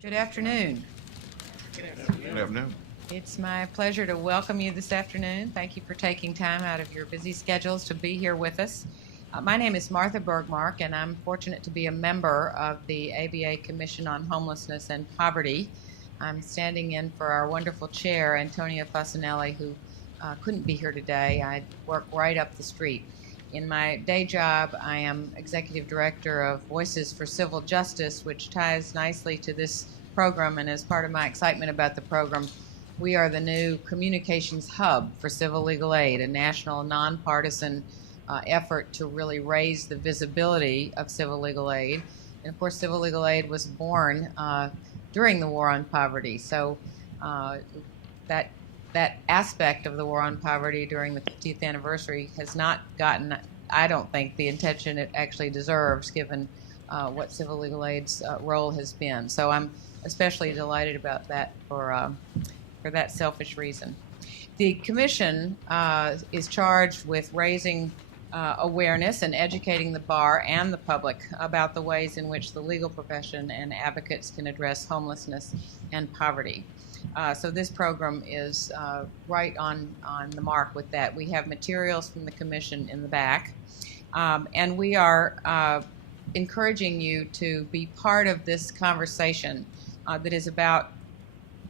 Good afternoon. Good afternoon. It's my pleasure to welcome you this afternoon. Thank you for taking time out of your busy schedules to be here with us. My name is Martha Bergmark, and I'm fortunate to be a member of the ABA Commission on Homelessness and Poverty. I'm standing in for our wonderful chair, Antonia Fasanelli, who couldn't be here today. I work right up the street. In my day job, I am Executive Director of Voices for Civil Justice, which ties nicely to this program, and as part of my excitement about the program, we are the new communications hub for civil legal aid, a national nonpartisan effort to really raise the visibility of civil legal aid. And of course, civil legal aid was born during the War on Poverty, so that aspect of the War on Poverty during the 50th anniversary has not gotten, I don't think, the attention it actually deserves, given what civil legal aid's role has been. So I'm especially delighted about that for that selfish reason. The Commission is charged with raising awareness and educating the bar and the public about the ways in which the legal profession and advocates can address homelessness and poverty. So this program is right on the mark with that. We have materials from the Commission in the back, and we are encouraging you to be part of this conversation that is about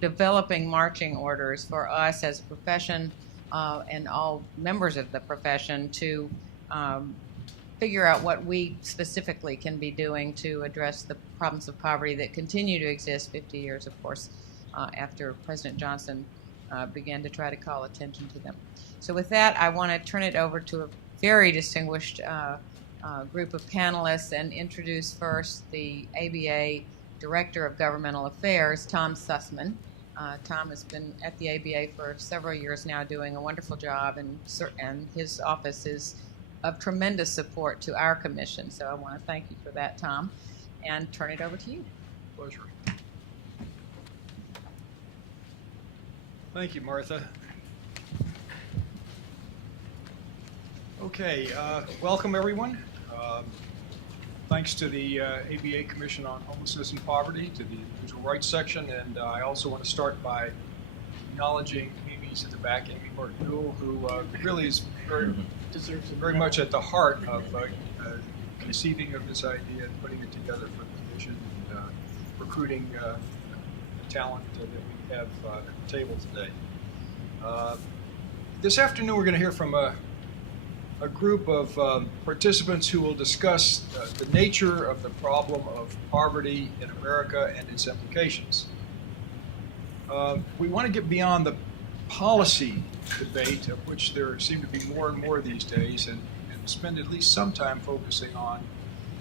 developing marching orders for us as a profession and all members of the profession to figure out what we specifically can be doing to address the problems of poverty that continue to exist 50 years, of course, after President Johnson began to try to call attention to them. So with that, I want to turn it over to a very distinguished group of panelists and introduce first the ABA Director of Governmental Affairs, Tom Sussman. Tom has been at the ABA for several years now, doing a wonderful job, and his office is of tremendous support to our commission. So I want to thank you for that, Tom, and turn it over to you. Pleasure. Thank you, Martha. Okay, welcome everyone. Thanks to the ABA Commission on Homelessness and Poverty, to the Individual Rights section, and I also want to start by acknowledging Amy's in the back, Amy Martin-Newell, who really is very much at the heart of conceiving of this idea and putting it together for the commission and recruiting talent that we have at the table today. This afternoon we're going to hear from a group of participants who will discuss the nature of the problem of poverty in America and its implications. We want to get beyond the policy debate, of which there seem to be more and more these days, and spend at least some time focusing on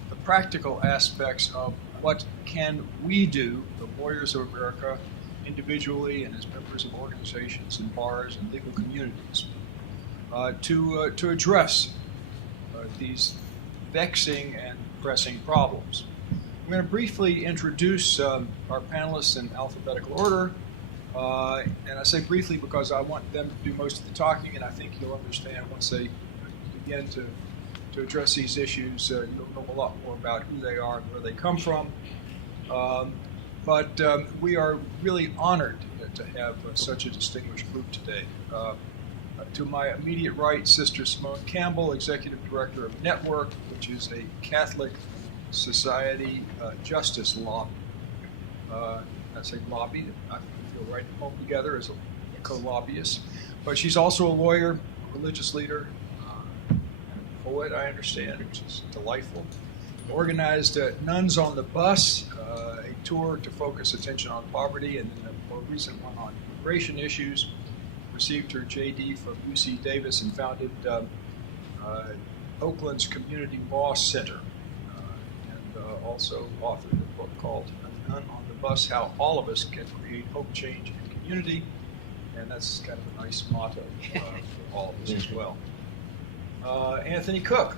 the practical aspects of what can we do, the lawyers of America, individually and as members of organizations and bars and legal communities, to address these vexing and pressing problems. I'm going to briefly introduce our panelists in alphabetical order, and I say briefly because I want them to do most of the talking, and I think you'll understand once they begin to address these issues, you'll know a lot more about who they are and where they come from. But we are really honored to have such a distinguished group today. To my immediate right, Sister Simone Campbell, Executive Director of Network, which is a Catholic Society justice lobby. I say lobby, I feel right at home together as a co-lobbyist. But she's also a lawyer, a religious leader, and a poet, I understand, which is delightful. Organized Nuns on the Bus, a tour to focus attention on poverty, and then a more recent one on immigration issues. Received her JD from UC Davis and founded Oakland's Community Law Center, and also authored a book called Nun on the Bus, How All of Us Can Create Hope, Change, and Community, and that's kind of a nice motto for all of us as well. Anthony Cook,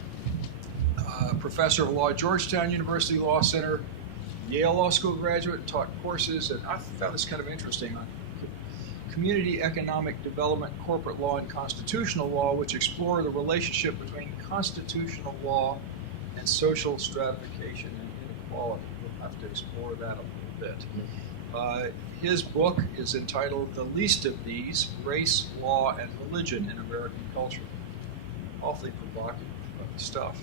professor of law at Georgetown University Law Center, Yale Law School graduate, taught courses, and I found this kind of interesting on community economic development, corporate law, and constitutional law, which explore the relationship between constitutional law and social stratification and inequality. We'll have to explore that a little bit. His book is entitled "The Least of These: Race, Law, and Religion in American Culture." Awfully provocative stuff.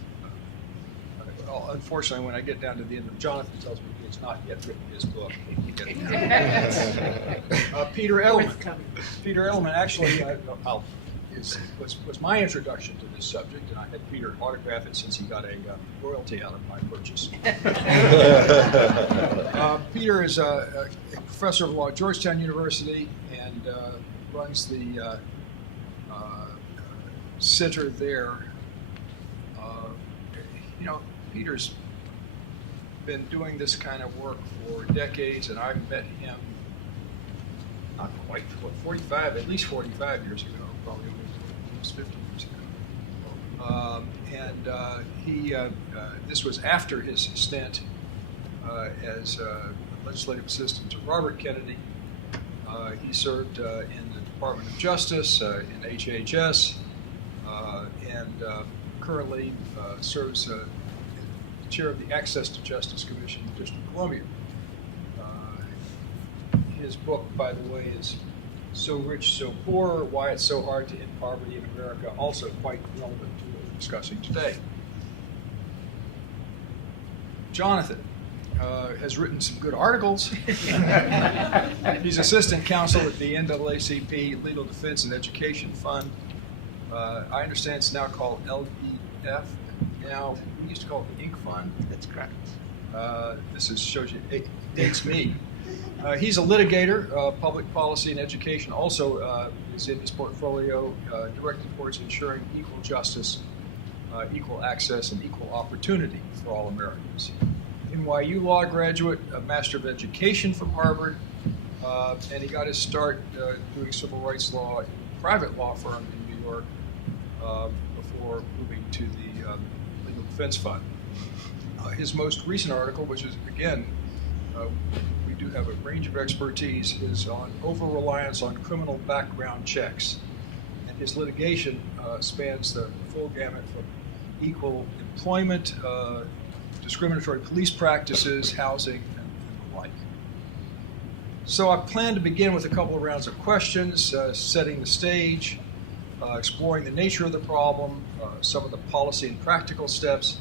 Well, unfortunately, when I get down to the end, Jonathan tells me he's not yet written his book. Peter Edelman. Peter Edelman actually was my introduction to this subject, and I had Peter autograph it since he got a royalty out of my purchase. Peter is a professor of law at Georgetown University and runs the center there. Peter's been doing this kind of work for decades, and I've met him not quite, at least 45 years ago, probably almost 50 years ago. This was after his stint as legislative assistant to Robert Kennedy. He served in the Department of Justice, in HHS, and currently serves chair of the Access to Justice Commission in the District of Columbia. His book, by the way, is So Rich, So Poor, Why It's So Hard to End Poverty in America, also quite relevant to what we're discussing today. Jonathan has written some good articles. He's assistant counsel at the NAACP Legal Defense and Education Fund. I understand it's now called LDF. Now, we used to call it the Inc. Fund. That's correct. Shows you, it dates me. He's a litigator, public policy and education. Also is in his portfolio directed towards ensuring equal justice, equal access, and equal opportunity for all Americans. NYU law graduate, a Master of Education from Harvard, and he got his start doing civil rights law in a private law firm in New York before moving to the Legal Defense Fund. His most recent article, which is, again, we do have a range of expertise, is on over-reliance on criminal background checks. And his litigation spans the full gamut from equal employment, discriminatory police practices, housing, and the like. So I plan to begin with a couple of rounds of questions, setting the stage, exploring the nature of the problem, some of the policy and practical steps,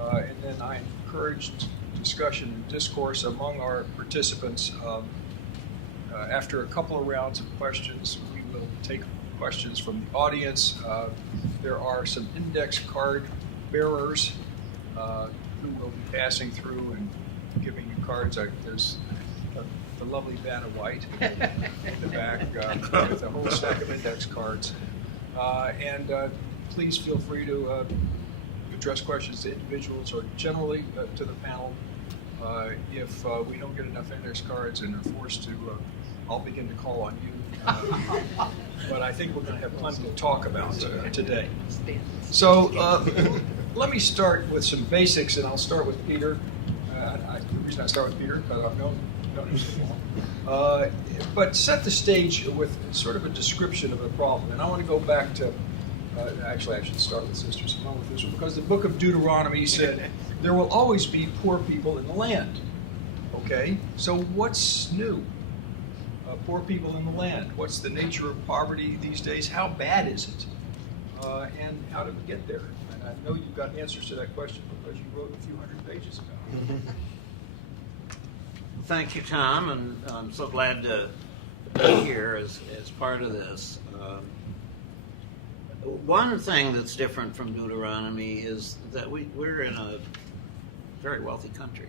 and then I encouraged discussion and discourse among our participants. After a couple of rounds of questions, we will take questions from the audience. There are some index card bearers who will be passing through and giving you cards. There's the lovely Vanna White in the back with a whole stack of index cards. And please feel free to address questions to individuals or generally to the panel. If we don't get enough index cards and are forced to, I'll begin to call on you. But I think we're going to have plenty to talk about today. So let me start with some basics, and I'll start with Peter. The reason I start with Peter, because I've known him so long. But set the stage with sort of a description of the problem. And I want to go back to, actually I should start with Sister Simone with this one, because the book of Deuteronomy said, there will always be poor people in the land. Okay, so what's new? Poor people in the land. What's the nature of poverty these days? How bad is it? And how did we get there? And I know you've got answers to that question because you wrote a few hundred pages ago. Thank you, Tom, and I'm so glad to be here as part of this. One thing that's different from Deuteronomy is that we're in a very wealthy country.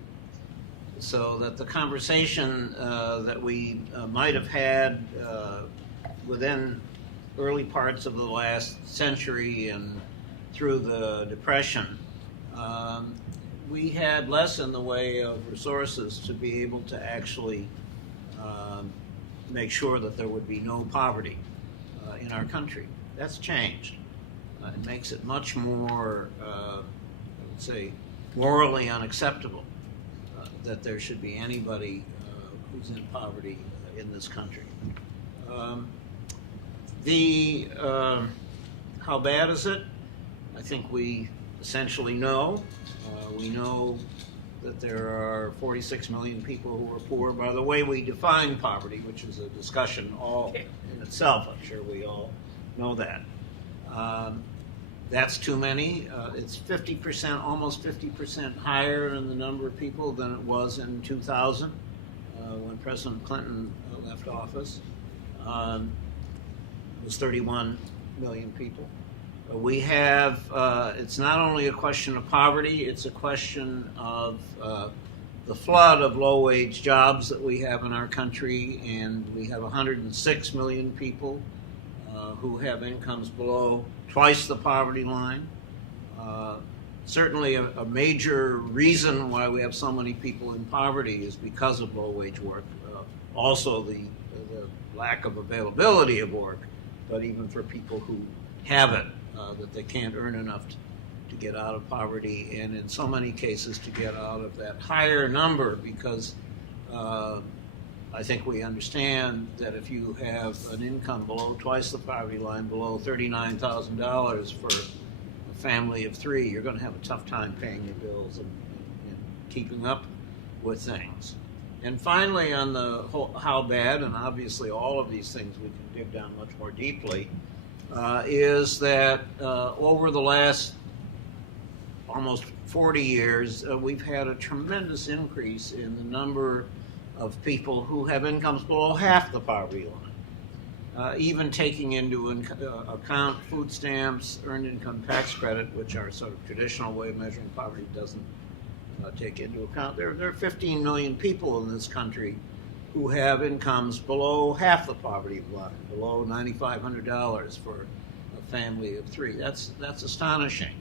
So that the conversation that we might have had within early parts of the last century and through the Depression, we had less in the way of resources to be able to actually make sure that there would be no poverty in our country. That's changed. It makes it much more, I would say, morally unacceptable that there should be anybody who's in poverty in this country. How bad is it? I think we essentially know. We know that there are 46 million people who are poor by the way we define poverty, which is a discussion all in itself. I'm sure we all know that. That's too many. It's 50%, almost 50% higher in the number of people than it was in 2000 when President Clinton left office. It was 31 million people. We have, it's not only a question of poverty, it's a question of the flood of low-wage jobs that we have in our country, and we have 106 million people who have incomes below twice the poverty line. Certainly a major reason why we have so many people in poverty is because of low-wage work. Also the lack of availability of work, but even for people who have it, that they can't earn enough to get out of poverty, and in so many cases to get out of that higher number, because I think we understand that if you have an income below twice the poverty line, below $39,000 for a family of three, you're going to have a tough time paying your bills and keeping up with things. And finally, on the whole, how bad, and obviously all of these things we can dig down much more deeply, is that over the last almost 40 years, we've had a tremendous increase in the number of people who have incomes below half the poverty line. Even taking into account food stamps, earned income tax credit, which our sort of traditional way of measuring poverty doesn't take into account. There are 15 million people in this country who have incomes below half the poverty line, below $9,500 for a family of three. That's astonishing.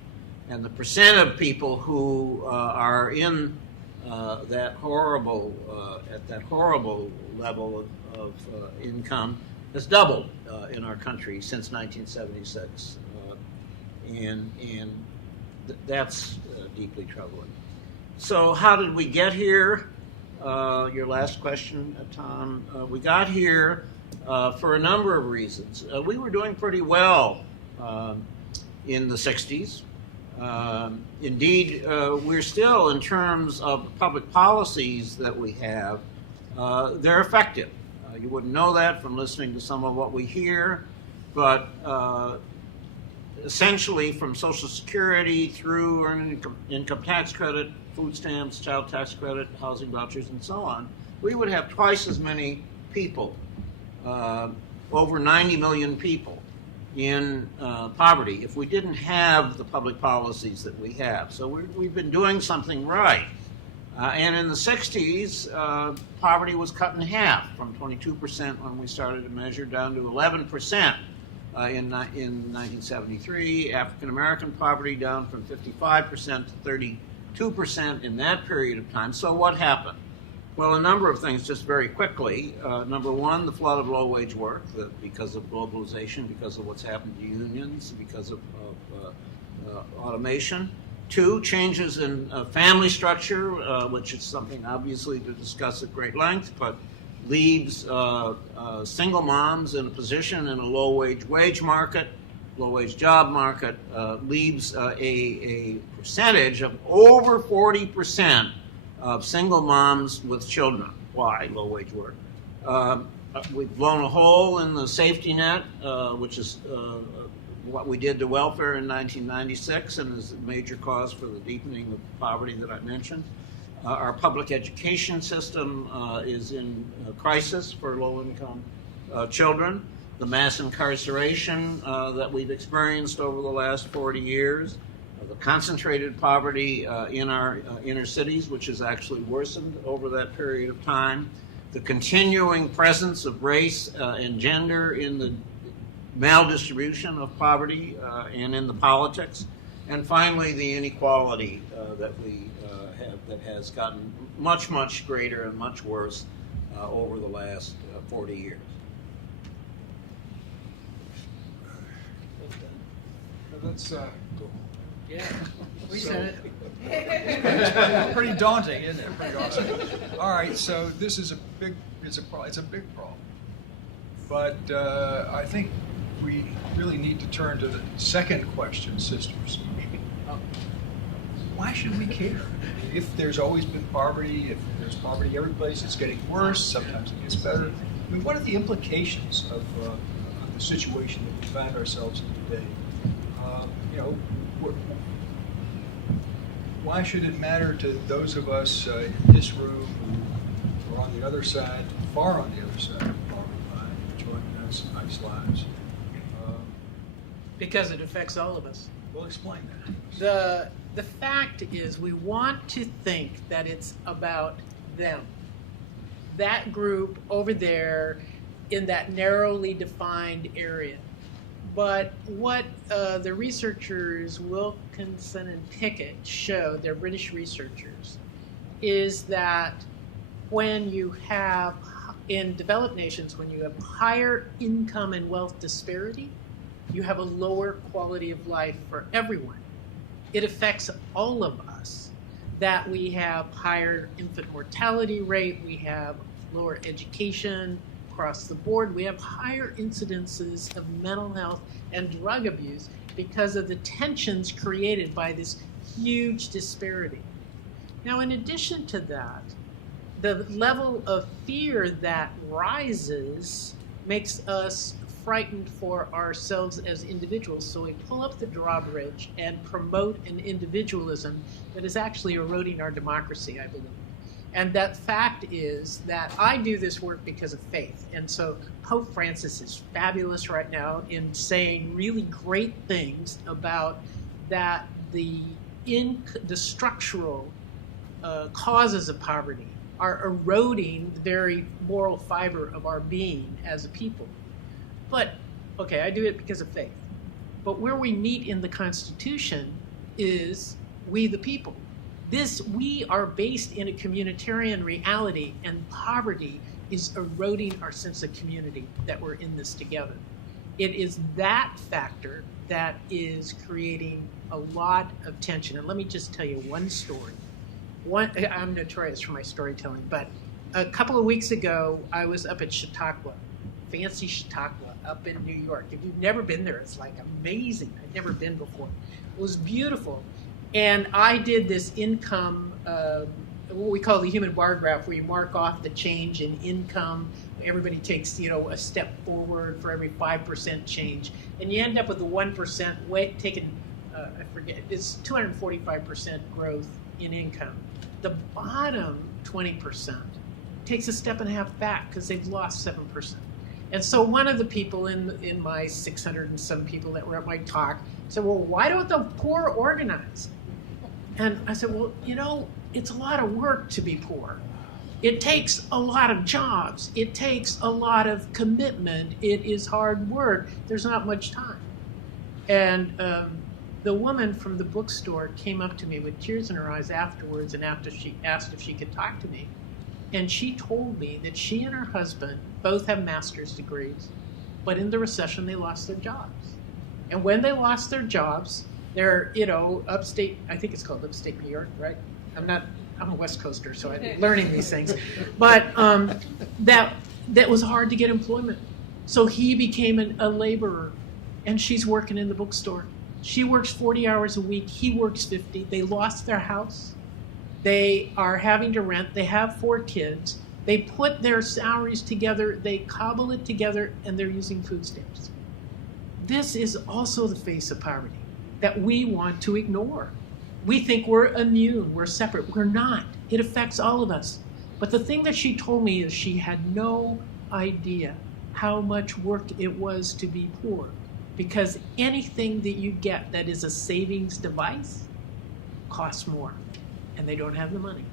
And the percent of people who are in that horrible level of income has doubled in our country since 1976, and that's deeply troubling. So how did we get here? Your last question, Tom. We got here for a number of reasons. We were doing pretty well in the 60s. Indeed, we're still, in terms of public policies that we have, they're effective. You wouldn't know that from listening to some of what we hear, but essentially from Social Security through earned income tax credit, food stamps, child tax credit, housing vouchers, and so on, we would have twice as many people, over 90 million people, in poverty if we didn't have the public policies that we have. So we've been doing something right. And in the 60s, poverty was cut in half, from 22% when we started to measure down to 11% in 1973. African American poverty down from 55% to 32% in that period of time. So what happened? Well, a number of things, just very quickly. Number one, the flood of low-wage work, because of globalization, because of what's happened to unions, because of automation. Two, changes in family structure, which is something obviously to discuss at great length, but leaves single moms in a position in a low-wage market, low-wage job market, leaves a percentage of over 40% of single moms with children. Why? Low-wage work. We've blown a hole in the safety net, which is what we did to welfare in 1996 and is a major cause for the deepening of poverty that I mentioned. Our public education system is in crisis for low-income children. The mass incarceration that we've experienced over the last 40 years, the concentrated poverty in our inner cities, which has actually worsened over that period of time, the continuing presence of race and gender in the maldistribution of poverty and in the politics, and finally the inequality that we have that has gotten much, much greater and much worse over the last 40 years. That's Yeah, we said it. it's pretty daunting, isn't it? Pretty awesome. All right, so this is it's a big problem, but I think we really need to turn to the second question, sisters. why should we care? If there's always been poverty, if there's poverty every place, it's getting worse, sometimes it gets better. I mean, what are the implications of the situation that we find ourselves in today? You know, why should it matter to those of us in this room who are on the other side, far on the other side of the poverty line, enjoying nice lives? Because it affects all of us. Well, explain that. The fact is, we want to think that it's about them. That group over there in that narrowly defined area. But what the researchers Wilkinson and Pickett showed, they're British researchers, is that when you have, in developed nations, when you have higher income and wealth disparity, you have a lower quality of life for everyone. It affects all of us, that we have higher infant mortality rate, we have lower education across the board, we have higher incidences of mental health and drug abuse because of the tensions created by this huge disparity. Now, in addition to that, the level of fear that rises makes us frightened for ourselves as individuals, so we pull up the drawbridge and promote an individualism that is actually eroding our democracy, I believe. And that fact is that I do this work because of faith. And so Pope Francis is fabulous right now in saying really great things about that the structural causes of poverty are eroding the very moral fiber of our being as a people. But, okay, I do it because of faith. But where we meet in the Constitution is we the people. We are based in a communitarian reality, and poverty is eroding our sense of community, that we're in this together. It is that factor that is creating a lot of tension. And let me just tell you one story. I'm notorious for my storytelling, but a couple of weeks ago, I was up at Chautauqua, fancy Chautauqua up in New York. If you've never been there, it's like amazing. I'd never been before. It was beautiful. And I did this income, what we call the human bar graph, where you mark off the change in income. Everybody takes, a step forward for every 5% change. And you end up with the 1% weight taken, I forget, it's 245% growth in income. The bottom 20% takes a step and a half back because they've lost 7%. And so one of the people in my 600 and some people that were at my talk said, well, why don't the poor organize? And I said, well, it's a lot of work to be poor. It takes a lot of jobs. It takes a lot of commitment. It is hard work. There's not much time. And the woman from the bookstore came up to me with tears in her eyes afterwards, and after she asked if she could talk to me. And she told me that she and her husband both have master's degrees, but in the recession they lost their jobs. And when they lost their jobs, they're, upstate, I think it's called upstate New York, right? I'm a West Coaster, so I'm learning these things. But that was hard to get employment. So he became a laborer, and she's working in the bookstore. She works 40 hours a week, he works 50. They lost their house. They are having to rent. They have 4 kids. They put their salaries together, they cobble it together, and they're using food stamps. This is also the face of poverty that we want to ignore. We think we're immune, we're separate. We're not. It affects all of us. But the thing that she told me is she had no idea how much work it was to be poor, because anything that you get that is a savings device costs more, and they don't have the money.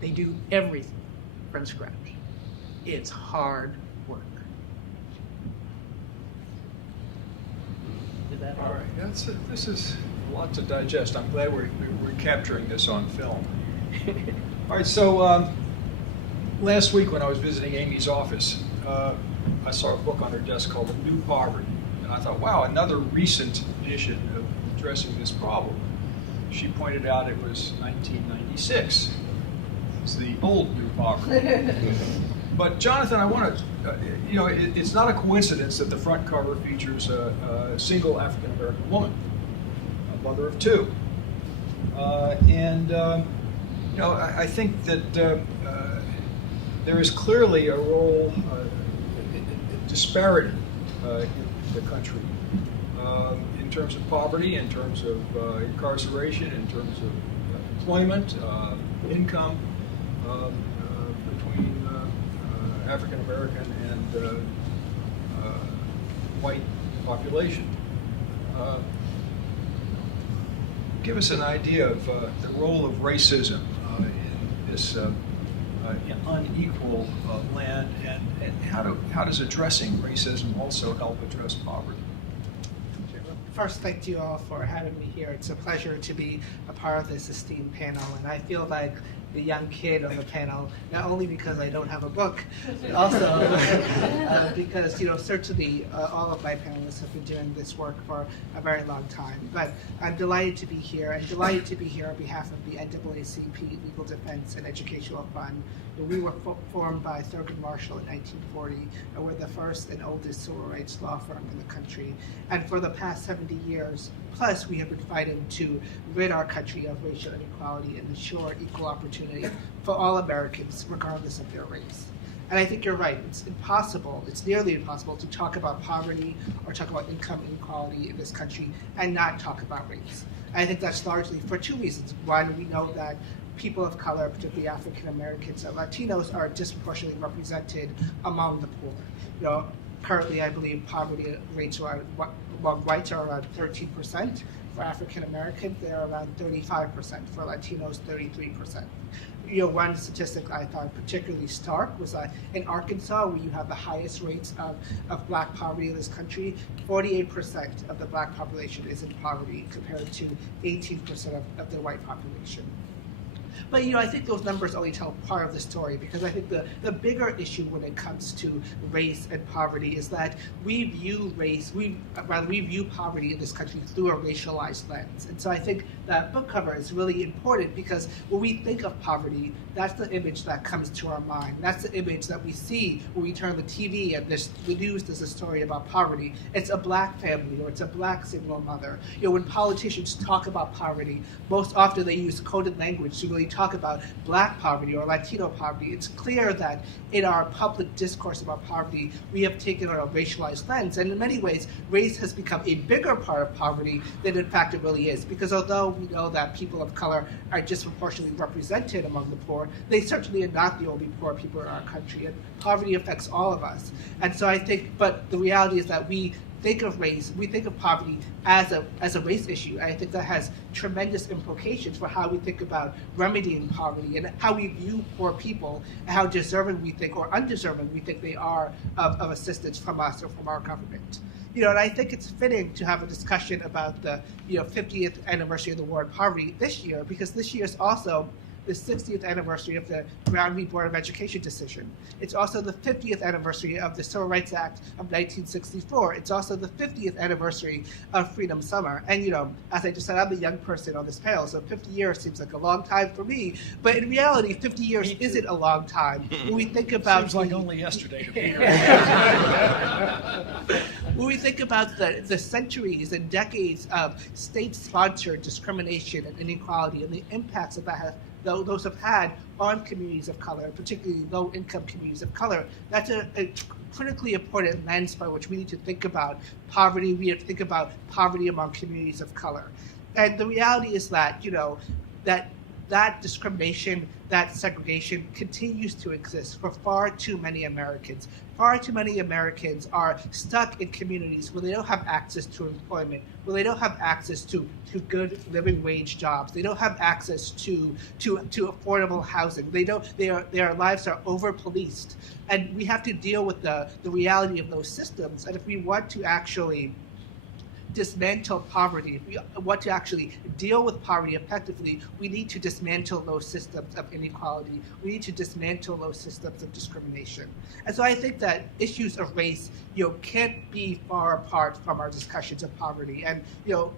They do everything from scratch. It's hard work. Did that All right, this is a lot to digest. I'm glad we're capturing this on film. All right, so last week when I was visiting Amy's office, I saw a book on her desk called The New Poverty. And I thought, wow, another recent edition of addressing this problem. She pointed out it was 1996. It's the old new poverty. But Jonathan, I want to, it's not a coincidence that the front cover features a single African-American woman, a mother of 2. I think that there is clearly a role, disparity in the country in terms of poverty, in terms of incarceration, in terms of employment, income between African American and white population. Give us an idea of the role of racism in this unequal land, and how does addressing racism also help address poverty? First, thank you all for having me here. It's a pleasure to be a part of this esteemed panel, and I feel like the young kid on the panel, not only because I don't have a book, but also because, certainly all of my panelists have been doing this work for a very long time. But I'm delighted to be here, and delighted to be here on behalf of the NAACP Legal Defense and Educational Fund. We were formed by Thurgood Marshall in 1940, and we're the first and oldest civil rights law firm in the country. And for the past 70 years, plus, we have been fighting to rid our country of racial inequality and ensure equal opportunity for all Americans, regardless of their race. And I think you're right. It's impossible, it's nearly impossible to talk about poverty or talk about income inequality in this country and not talk about race. And I think that's largely for two reasons. One, we know that people of color, particularly African Americans and Latinos, are disproportionately represented among the poor. Currently, I believe poverty rates are whites are around 13%. For African Americans, they're around 35%. For Latinos, 33%. One statistic I thought particularly stark was in Arkansas, where you have the highest rates of black poverty in this country, 48% of the black population is in poverty compared to 18% of the white population. But I think those numbers only tell part of the story, because I think the bigger issue when it comes to race and poverty is that we view poverty in this country through a racialized lens. And so I think that book cover is really important, because when we think of poverty, that's the image that comes to our mind. That's the image that we see when we turn on the TV and the news does a story about poverty. It's a black family, or it's a black single mother. When politicians talk about poverty, most often they use coded language to really talk about black poverty or Latino poverty. It's clear that in our public discourse about poverty, we have taken on a racialized lens, and in many ways, race has become a bigger part of poverty than in fact it really is. Because although we know that people of color are disproportionately represented among the poor, they certainly are not the only poor people in our country, and poverty affects all of us. And so I think, but the reality is that we think of poverty as a race issue. And I think that has tremendous implications for how we think about remedying poverty and how we view poor people and how deserving we think or undeserving we think they are of assistance from us or from our government. And I think it's fitting to have a discussion about the 50th anniversary of the war on poverty this year, because this year is also the 60th anniversary of the Brown v. Board of Education decision. It's also the 50th anniversary of the Civil Rights Act of 1964. It's also the 50th anniversary of Freedom Summer. And, as I just said, I'm a young person on this panel, so 50 years seems like a long time for me. But in reality, 50 years isn't a long time. When we think about Seems like only yesterday to me. When we think about the centuries and decades of state-sponsored discrimination and inequality and the impacts that those have had on communities of color, particularly low-income communities of color, that's a critically important lens by which we need to think about poverty. We have to think about poverty among communities of color. And the reality is that, that discrimination, that segregation continues to exist for far too many Americans. Far too many Americans are stuck in communities where they don't have access to employment, where they don't have access to good living wage jobs. They don't have access to affordable housing. Their lives are over-policed. And we have to deal with the reality of those systems. And if we want to actually dismantle poverty, if we want to actually deal with poverty effectively, we need to dismantle those systems of inequality. We need to dismantle those systems of discrimination. And so I think that issues of race, can't be far apart from our discussions of poverty. And,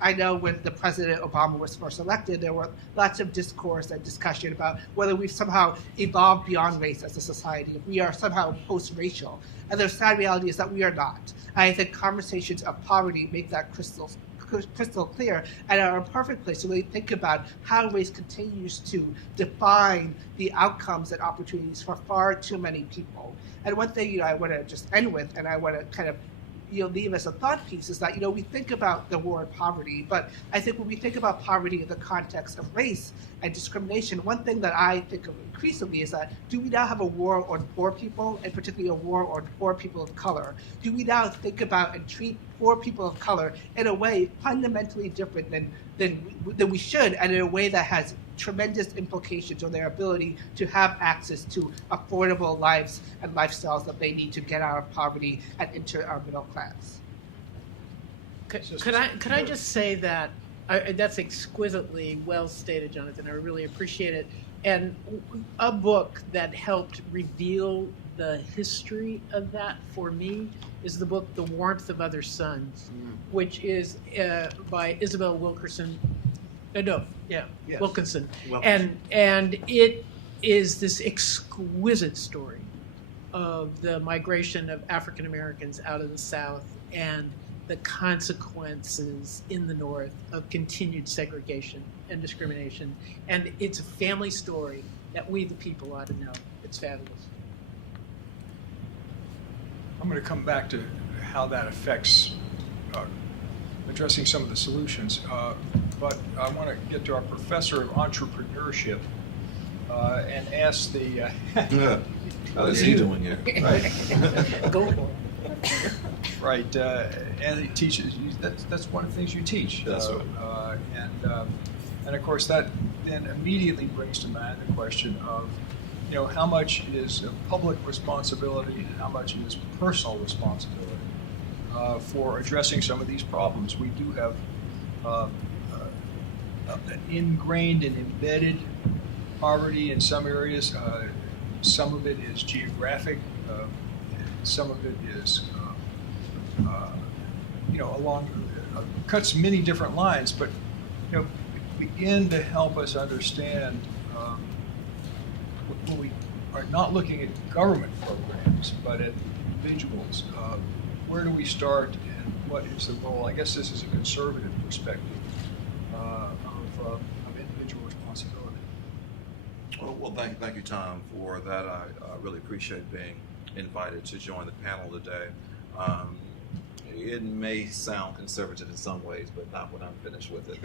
I know when the President Obama was first elected, there were lots of discourse and discussion about whether we've somehow evolved beyond race as a society, if we are somehow post-racial. And the sad reality is that we are not. I think conversations of poverty make that crystal crystal clear and are a perfect place to really think about how race continues to define the outcomes and opportunities for far too many people. And one thing I want to just end with, and I want to kind of leave as a thought piece, is that we think about the war on poverty, but I think when we think about poverty in the context of race and discrimination, one thing that I think of increasingly is that do we now have a war on poor people, and particularly a war on poor people of color? Do we now think about and treat poor people of color in a way fundamentally different than we should, and in a way that has tremendous implications on their ability to have access to affordable lives and lifestyles that they need to get out of poverty and enter our middle class? Could I just say that that's exquisitely well stated, Jonathan. I really appreciate it. And a book that helped reveal the history of that for me is the book The Warmth of Other Suns, which is by Isabel Wilkerson. Wilkinson. And it is this exquisite story of the migration of African Americans out of the South and the consequences in the North of continued segregation and discrimination. And it's a family story that we the people ought to know. It's fabulous. I'm going to come back to how that affects addressing some of the solutions, but I want to get to our professor of entrepreneurship and ask the... What is he doing here? Right. Go for it. Right, and he teaches. That's one of the things you teach. That's right. And of course that then immediately brings to mind the question of, how much is public responsibility and how much is personal responsibility for addressing some of these problems. We do have ingrained and embedded poverty in some areas. Some of it is geographic. Some of it is, along cuts many different lines. But begin to help us understand when we are not looking at government programs, but at individuals. Where do we start, and what is the role? I guess this is a conservative perspective of individual responsibility. Well, thank you, Tom, for that. I really appreciate being invited to join the panel today. It may sound conservative in some ways, but not when I'm finished with it.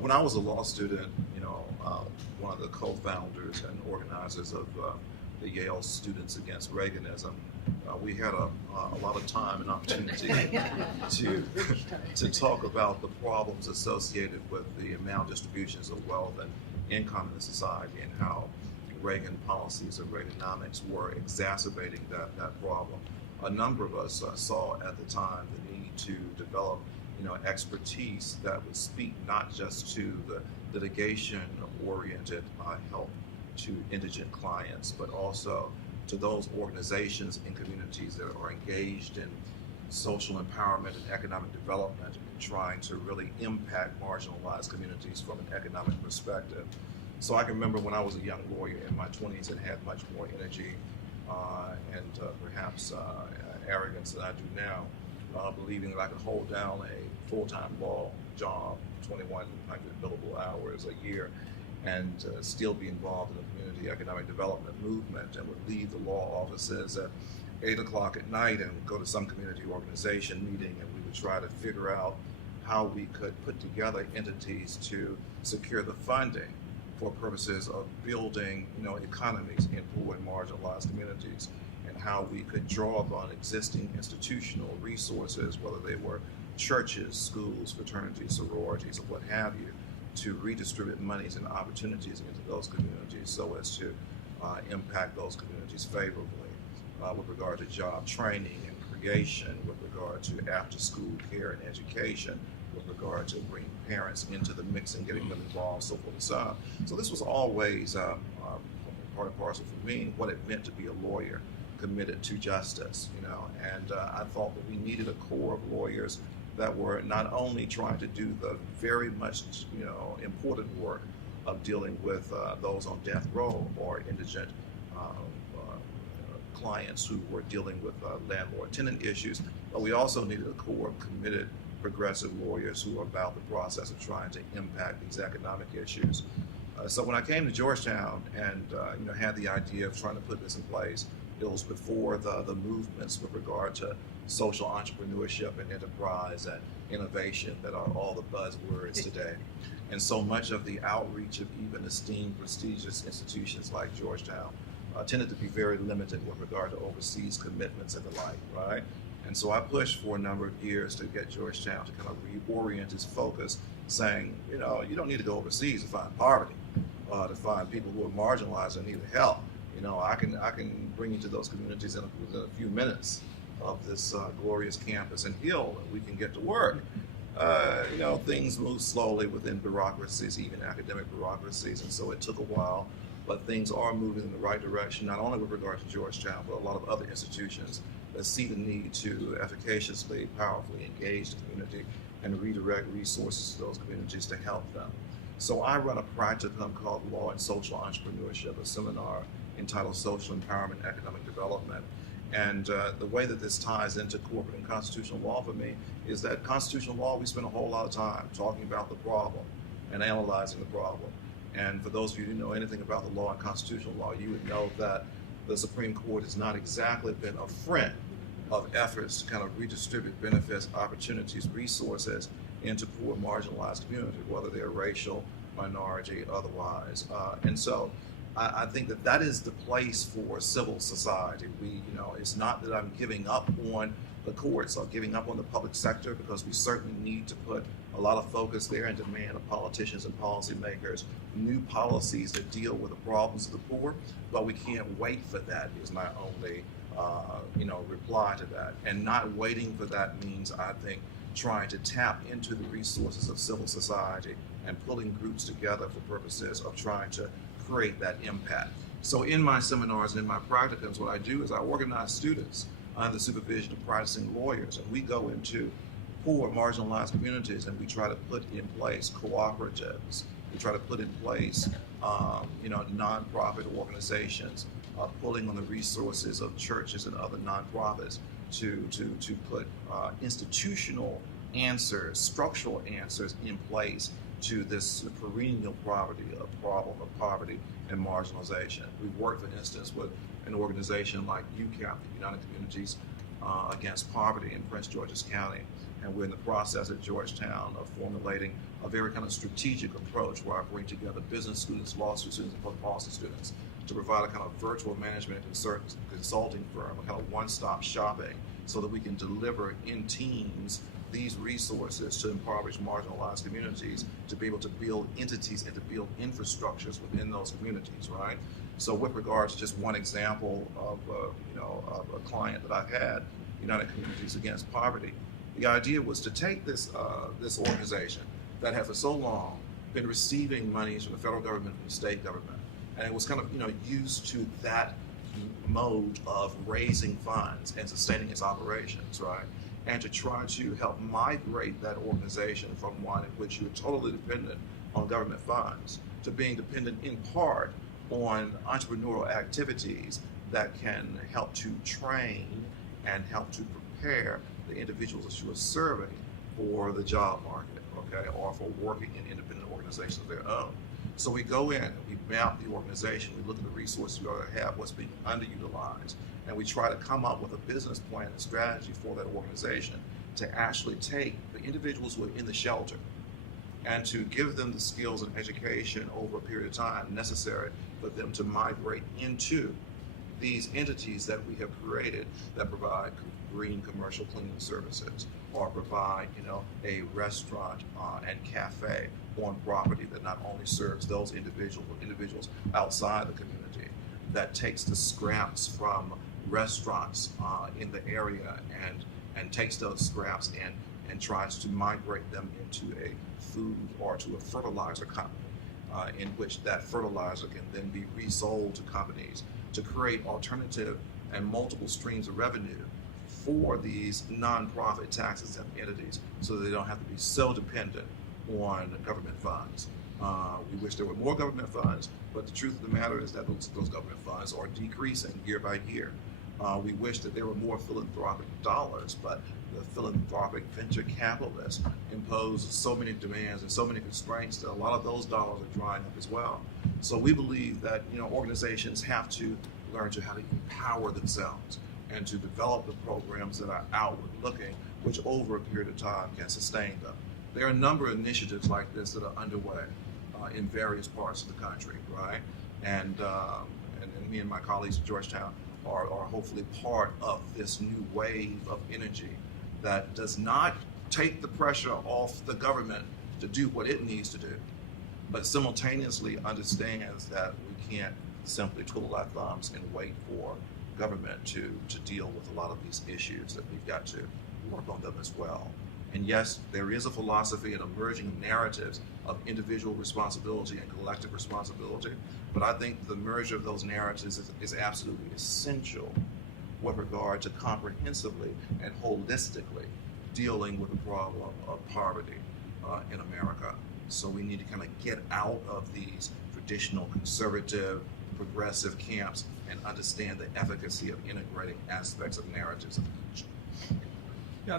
When I was a law student, one of the co-founders and organizers of the Yale Students Against Reaganism, we had a lot of time and opportunity to talk about the problems associated with the maldistributions of wealth and income in society, and how Reagan policies of Reaganomics were exacerbating that problem. A number of us saw at the time the need to develop expertise that would speak not just to the litigation-oriented help to indigent clients, but also to those organizations and communities that are engaged in social empowerment and economic development, and trying to really impact marginalized communities from an economic perspective. So I can remember when I was a young lawyer in my 20s and had much more energy and perhaps arrogance than I do now, believing that I could hold down a full-time law job, 2,100 billable hours a year, and still be involved in the community economic development movement, and would leave the law offices at 8 o'clock at night and go to some community organization meeting, and we would try to figure out how we could put together entities to secure the funding for purposes of building, economies in poor and marginalized communities, and how we could draw upon existing institutional resources, whether they were churches, schools, fraternities, sororities, or what have you, to redistribute monies and opportunities into those communities so as to impact those communities favorably with regard to job training and creation, with regard to after-school care and education, with regard to bringing parents into the mix and getting them involved, so forth and so on. So this was always part and parcel for me what it meant to be a lawyer committed to justice, and I thought that we needed a core of lawyers that were not only trying to do the very much, important work of dealing with those on death row or indigent clients who were dealing with landlord-tenant issues, but we also needed a core of committed progressive lawyers who are about the process of trying to impact these economic issues. So when I came to Georgetown and had the idea of trying to put this in place, it was before the movements with regard to social entrepreneurship and enterprise and innovation that are all the buzzwords today. And so much of the outreach of even esteemed, prestigious institutions like Georgetown tended to be very limited with regard to overseas commitments and the like, right? And so I pushed for a number of years to get Georgetown to kind of reorient its focus, saying, you don't need to go overseas to find poverty, to find people who are marginalized and need help. I can bring you to those communities within a few minutes of this glorious campus and Hill, and we can get to work. Things move slowly within bureaucracies, even academic bureaucracies, and so it took a while, but things are moving in the right direction, not only with regard to Georgetown, but a lot of other institutions that see the need to efficaciously, powerfully engage the community and redirect resources to those communities to help them. So I run a practicum called Law and Social Entrepreneurship, a seminar entitled Social Empowerment, Economic Development. And the way that this ties into corporate and constitutional law for me is that constitutional law, we spend a whole lot of time talking about the problem and analyzing the problem. And for those of you who know anything about the law and constitutional law, you would know that the Supreme Court has not exactly been a friend of efforts to kind of redistribute benefits, opportunities, resources into poor, marginalized communities, whether they're racial, minority, otherwise. And so I think that is the place for civil society. It's not that I'm giving up on the courts or giving up on the public sector, because we certainly need to put a lot of focus there and demand of politicians and policymakers new policies that deal with the problems of the poor. But we can't wait for that is my only reply to that. And not waiting for that means, I think, trying to tap into the resources of civil society and pulling groups together for purposes of trying to create that impact. So in my seminars and in my practicums, what I do is I organize students under the supervision of practicing lawyers, and we go into poor, marginalized communities, and we try to put in place cooperatives. We try to put in place, nonprofit organizations, pulling on the resources of churches and other nonprofits to put institutional answers, structural answers in place to this perennial problem of poverty and marginalization. We've worked, for instance, with an organization like UCAP, the United Communities Against Poverty in Prince George's County, and we're in the process at Georgetown of formulating a very kind of strategic approach where I bring together business students, law students, and public policy students to provide a kind of virtual management consulting firm, a kind of one-stop shopping, so that we can deliver in teams these resources to impoverished, marginalized communities to be able to build entities and to build infrastructures within those communities, right? So with regards to just one example of a client that I had, United Communities Against Poverty, the idea was to take this organization that had for so long been receiving monies from the federal government, from the state government, and it was kind of used to that mode of raising funds and sustaining its operations, right? And to try to help migrate that organization from one in which you're totally dependent on government funds to being dependent in part on entrepreneurial activities that can help to train and help to prepare the individuals that you are serving for the job market, okay, or for working in independent organizations of their own. So we go in, we map the organization, we look at the resources we already have, what's being underutilized, and we try to come up with a business plan and strategy for that organization to actually take the individuals who are in the shelter and to give them the skills and education over a period of time necessary for them to migrate into these entities that we have created that provide green commercial cleaning services, or provide a restaurant and cafe on property that not only serves those individuals, but individuals outside the community, that takes the scraps from restaurants in the area and takes those scraps and tries to migrate them into a food or to a fertilizer company, in which that fertilizer can then be resold to companies to create alternative and multiple streams of revenue for these nonprofit tax-exempt entities, so that they don't have to be so dependent on government funds. We wish there were more government funds, but the truth of the matter is that those government funds are decreasing year by year. We wish that there were more philanthropic dollars, but the philanthropic venture capitalists impose so many demands and so many constraints that a lot of those dollars are drying up as well. So we believe that organizations have to learn how to empower themselves and to develop the programs that are outward looking, which over a period of time can sustain them. There are a number of initiatives like this that are underway in various parts of the country, right? And me and my colleagues at Georgetown are hopefully part of this new wave of energy that does not take the pressure off the government to do what it needs to do, but simultaneously understands that we can't simply twiddle our thumbs and wait for government to deal with a lot of these issues, that we've got to work on them as well. And yes, there is a philosophy and emerging narratives of individual responsibility and collective responsibility, but I think the merger of those narratives is absolutely essential with regard to comprehensively and holistically dealing with the problem of poverty in America. So we need to kind of get out of these traditional conservative, progressive camps and understand the efficacy of integrating aspects of narratives. Yeah,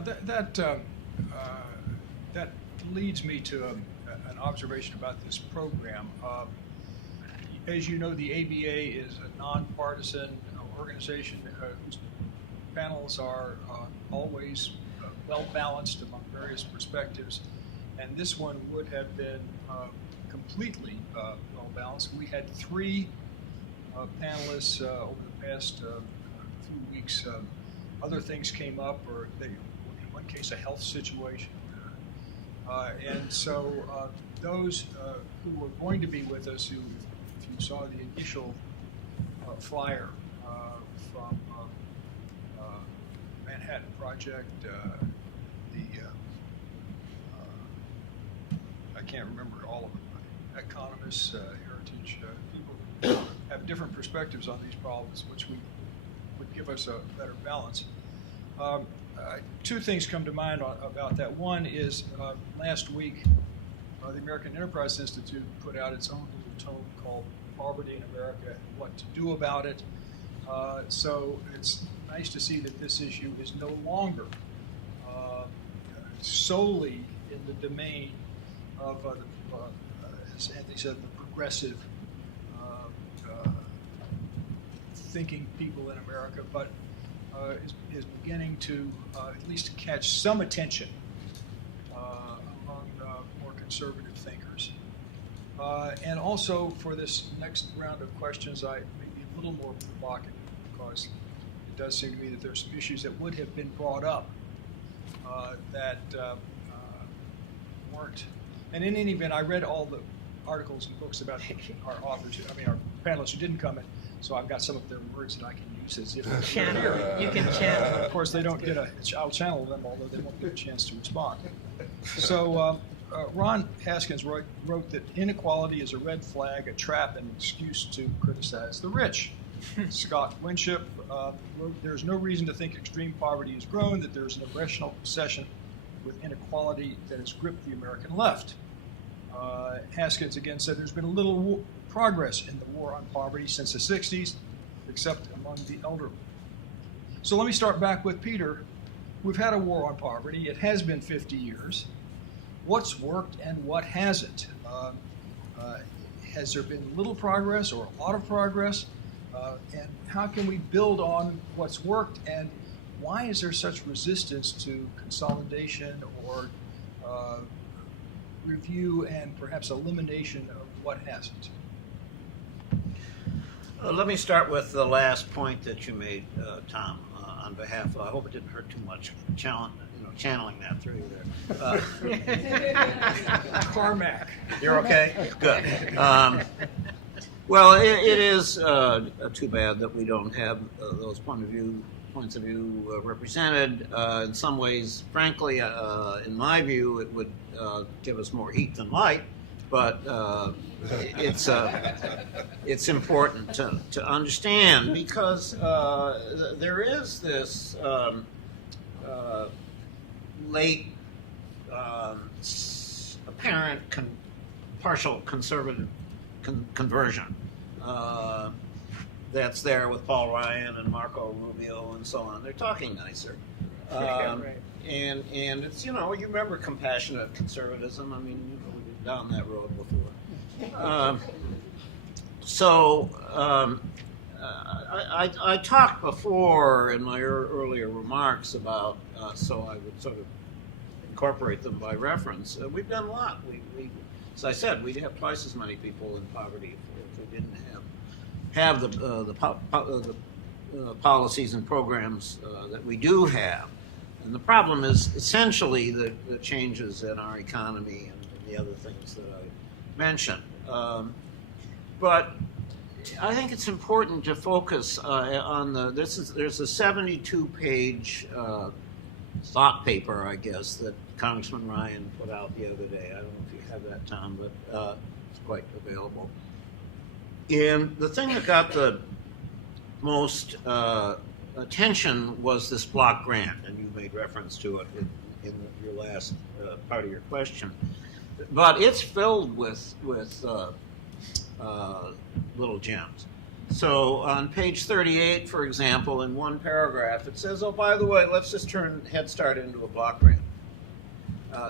that leads me to an observation about this program. As you know, the ABA is a nonpartisan organization whose panels are always well-balanced among various perspectives, and this one would have been completely well-balanced. We had 3 panelists over the past few weeks. Other things came up, or in one case a health situation. And so those who were going to be with us, who, if you saw the initial flyer from Manhattan Project, I can't remember all of them, but economists, heritage people have different perspectives on these problems, which would give us a better balance. 2 things come to mind about that. One is last week, the American Enterprise Institute put out its own little tome called Poverty in America and What to Do About It. So it's nice to see that this issue is no longer solely in the domain of, as Anthony said, the progressive thinking people in America, but is beginning to at least catch some attention among more conservative thinkers. And also for this next round of questions, I may be a little more provocative, because it does seem to me that there are some issues that would have been brought up that weren't. And in any event, I read all the articles and books about our authors, our panelists who didn't come in, so I've got some of their words that I can use as if Channel. here. You can channel. Of course, they don't get I'll channel them, although they won't get a chance to respond. So Ron Haskins wrote that inequality is a red flag, a trap, and an excuse to criticize the rich. Scott Winship wrote, there's no reason to think extreme poverty has grown, that there's an irrational obsession with inequality that has gripped the American left. Haskins again said there's been little progress in the war on poverty since the 60s, except among the elderly. So let me start back with Peter. We've had a war on poverty. It has been 50 years. What's worked and what hasn't? Has there been little progress or a lot of progress? And how can we build on what's worked? And why is there such resistance to consolidation or review and perhaps elimination of what hasn't? Let me start with the last point that you made, Tom, on behalf of, I hope it didn't hurt too much, channeling that through you there. Carmack. You're okay? Good. Well, it is too bad that we don't have those points of view represented. In some ways, frankly, in my view, it would give us more heat than light. But it's important to understand, because there is this late apparent partial conservative conversion that's there with Paul Ryan and Marco Rubio and so on. They're talking nicer. Right. And it's, you remember compassionate conservatism. I mean, we've been down that road before. I talked before in my earlier remarks about, so I would sort of incorporate them by reference. We've done a lot. We, as I said, we'd have twice as many people in poverty if we didn't have the policies and programs that we do have. And the problem is essentially the changes in our economy and the other things that I mentioned. But I think it's important to focus on there's a 72-page thought paper, I guess, that Congressman Ryan put out the other day. I don't know if you have that, Tom, but it's quite available. And the thing that got the most attention was this block grant, and you made reference to it in your last part of your question. But it's filled with little gems. So on page 38, for example, in one paragraph, it says, oh, by the way, let's just turn Head Start into a block grant.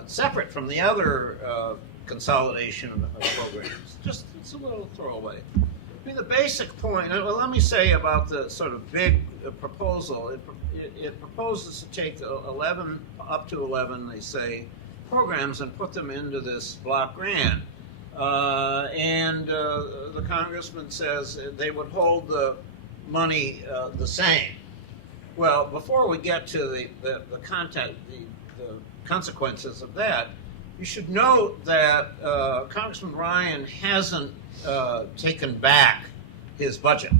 Separate from the other consolidation of programs. Just, it's a little throwaway. I mean, the basic point, well, let me say about the sort of big proposal. It proposes to take 11, up to 11, they say, programs and put them into this block grant. And the congressman says they would hold the money the same. Well, before we get to the content, the consequences of that, you should note that Congressman Ryan hasn't taken back his budget,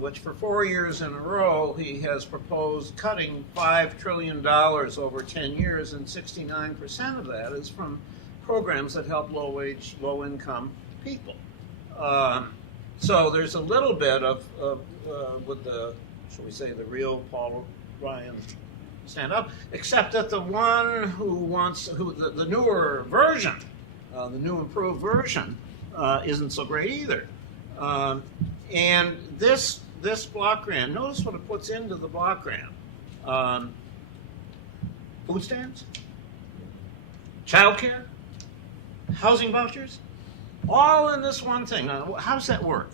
which for 4 years in a row he has proposed cutting $5 trillion over 10 years, and 69% of that is from programs that help low-wage, low-income people. So there's a little bit of with the, shall we say, the real Paul Ryan stand up, except that the one who wants, the newer version, the new improved version, isn't so great either. And this block grant, notice what it puts into the block grant. Food stamps, childcare, housing vouchers, all in this one thing. Now, how does that work?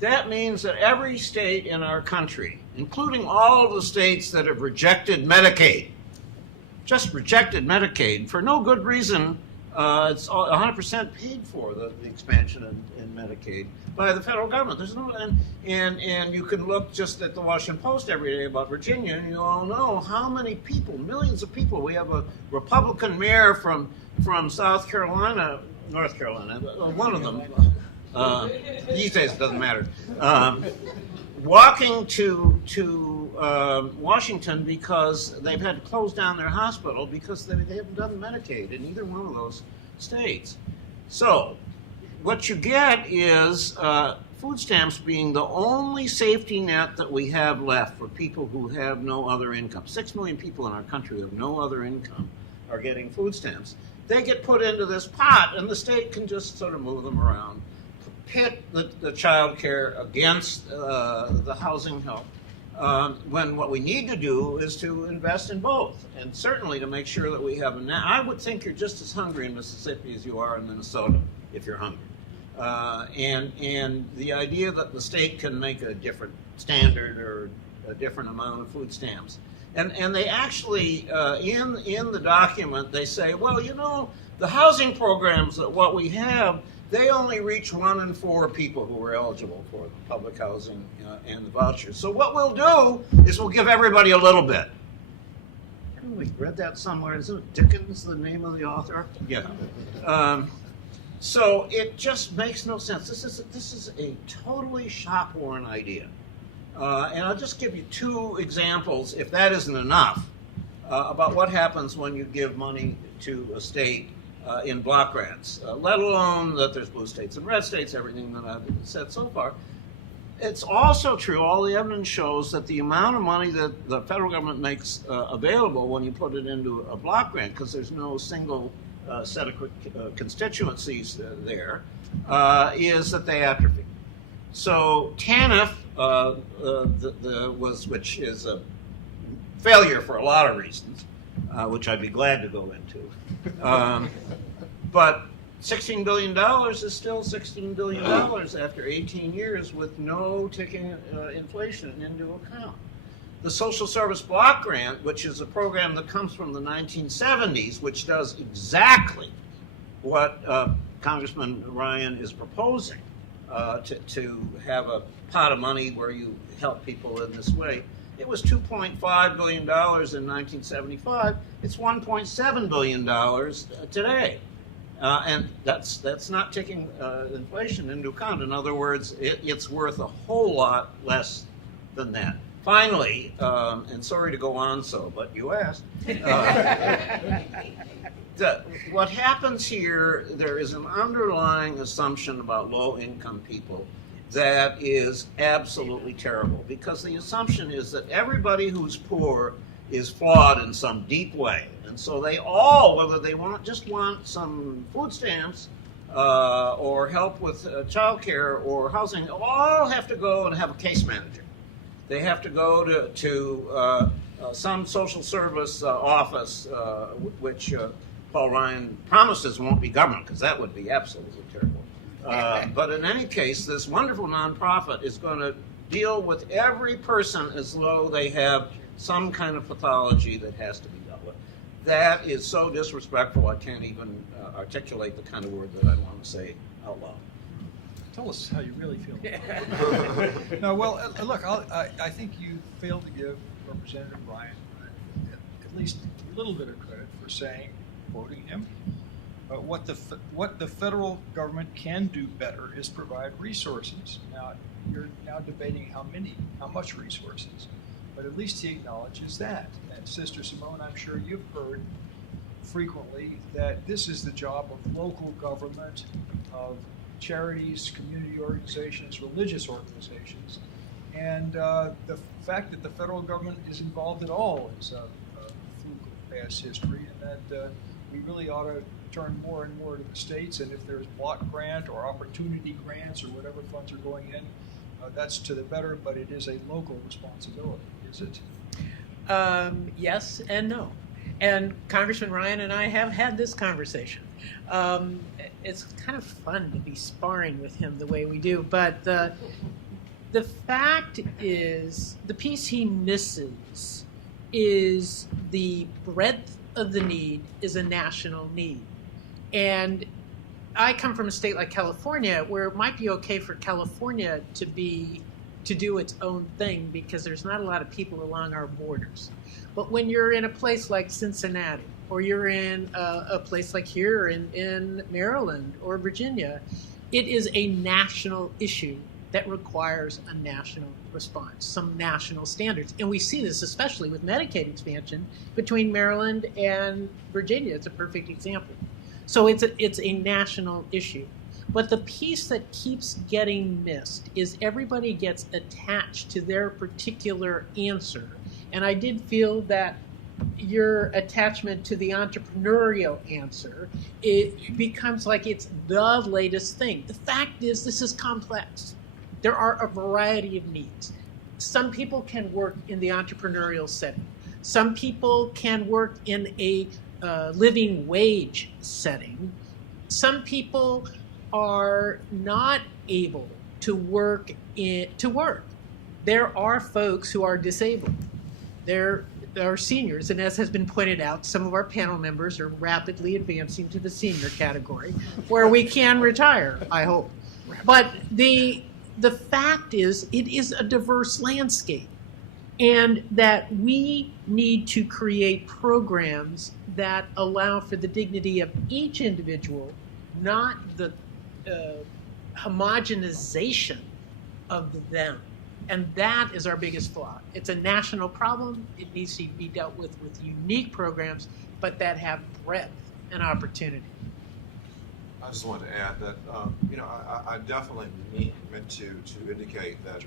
That means that every state in our country, including all of the states that have rejected Medicaid, just rejected Medicaid for no good reason, it's 100% paid for, the expansion in Medicaid by the federal government. There's no, and you can look just at the Washington Post every day about Virginia, and you all know how many people, millions of people. We have a Republican mayor from South Carolina, North Carolina, one of them. These days it doesn't matter. Walking to Washington because they've had to close down their hospital because they haven't done Medicaid in either one of those states. So what you get is food stamps being the only safety net that we have left for people who have no other income. 6 million people in our country who have no other income are getting food stamps. They get put into this pot, and the state can just sort of move them around, pit the child care against the housing help, when what we need to do is to invest in both, and certainly to make sure that we have I would think you're just as hungry in Mississippi as you are in Minnesota, if you're hungry. And the idea that the state can make a different standard or a different amount of food stamps. And they actually, in the document, they say, well, you know, the housing programs that what we have, they only reach 1 in 4 people who are eligible for the public housing and the vouchers. So what we'll do is we'll give everybody a little bit. Haven't we read that somewhere? Isn't Dickens the name of the author? Yeah. So it just makes no sense. This is a totally shop-worn idea. And I'll just give you 2 examples, if that isn't enough, about what happens when you give money to a state in block grants, let alone that there's blue states and red states, everything that I've said so far. It's also true, all the evidence shows that the amount of money that the federal government makes available when you put it into a block grant, because there's no single set of constituencies there, is that they atrophy. So TANF which is a failure for a lot of reasons, which I'd be glad to go into. But $16 billion is still $16 billion after 18 years with no taking inflation into account. The Social Service Block Grant, which is a program that comes from the 1970s, which does exactly what Congressman Ryan is proposing, to have a pot of money where you help people in this way. It was $2.5 billion in 1975. It's $1.7 billion today. And that's not taking inflation into account. In other words, it's worth a whole lot less than that. Finally, and sorry to go on so, but you asked, what happens here, there is an underlying assumption about low-income people that is absolutely terrible, because the assumption is that everybody who's poor is flawed in some deep way. And so they all, whether they just want some food stamps or help with childcare or housing, all have to go and have a case manager. They have to go to some social service office, which Paul Ryan promises won't be government, because that would be absolutely terrible. But in any case, this wonderful nonprofit is going to deal with every person as though they have some kind of pathology that has to be dealt with. That is so disrespectful, I can't even articulate the kind of word that I want to say out loud. Tell us how you really feel. No, well, look, I think you failed to give Representative Ryan at least a little bit of credit for saying, quoting him, what the federal government can do better is provide resources. Now, you're now debating how much resources, but at least he acknowledges that. And Sister Simone, I'm sure you've heard frequently that this is the job of local government, of charities, community organizations, religious organizations, and the fact that the federal government is involved at all is a fluke of past history, and that we really ought to turn more and more to the states, and if there's block grant or opportunity grants or whatever funds are going in, that's to the better, but it is a local responsibility, is it? Yes and no. And Congressman Ryan and I have had this conversation. It's kind of fun to be sparring with him the way we do, but the fact is, the piece he misses is the breadth of the need is a national need. And I come from a state like California, where it might be okay for California to do its own thing because there's not a lot of people along our borders. But when you're in a place like Cincinnati, or you're in a place like here in Maryland or Virginia, it is a national issue that requires a national response, some national standards. And we see this especially with Medicaid expansion between Maryland and Virginia. It's a perfect example. So it's a national issue. But the piece that keeps getting missed is everybody gets attached to their particular answer. And I did feel that your attachment to the entrepreneurial answer, it becomes like it's the latest thing. The fact is, this is complex. There are a variety of needs. Some people can work in the entrepreneurial setting. Some people can work in a living wage setting. Some people are not able to work. There are folks who are disabled. There are seniors, and as has been pointed out, some of our panel members are rapidly advancing to the senior category, where we can retire, I hope. But the fact is, it is a diverse landscape, and that we need to create programs that allow for the dignity of each individual, not the homogenization of them. And that is our biggest flaw. It's a national problem. It needs to be dealt with unique programs, but that have breadth and opportunity. I just wanted to add that, I definitely meant to indicate that.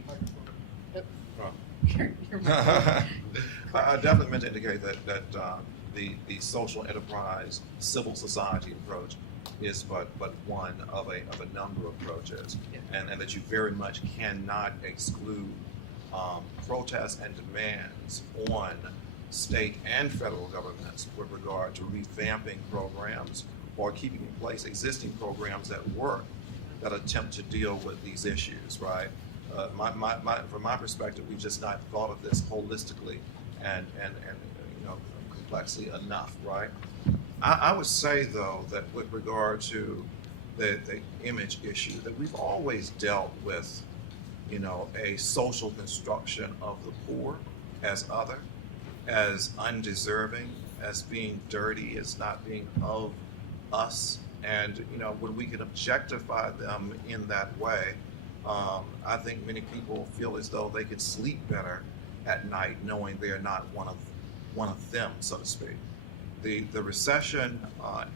I definitely meant to indicate that the social enterprise, civil society approach is but one of a number of approaches, and that you very much cannot exclude protests and demands on state and federal governments with regard to revamping programs or keeping in place existing programs that work, that attempt to deal with these issues, right? From my perspective, we've just not thought of this holistically and complexly enough, right? I would say, though, that with regard to the image issue, that we've always dealt with, a social construction of the poor as other, as undeserving, as being dirty, as not being of us. And, when we can objectify them in that way, I think many people feel as though they could sleep better at night knowing they are not one of them, so to speak. The recession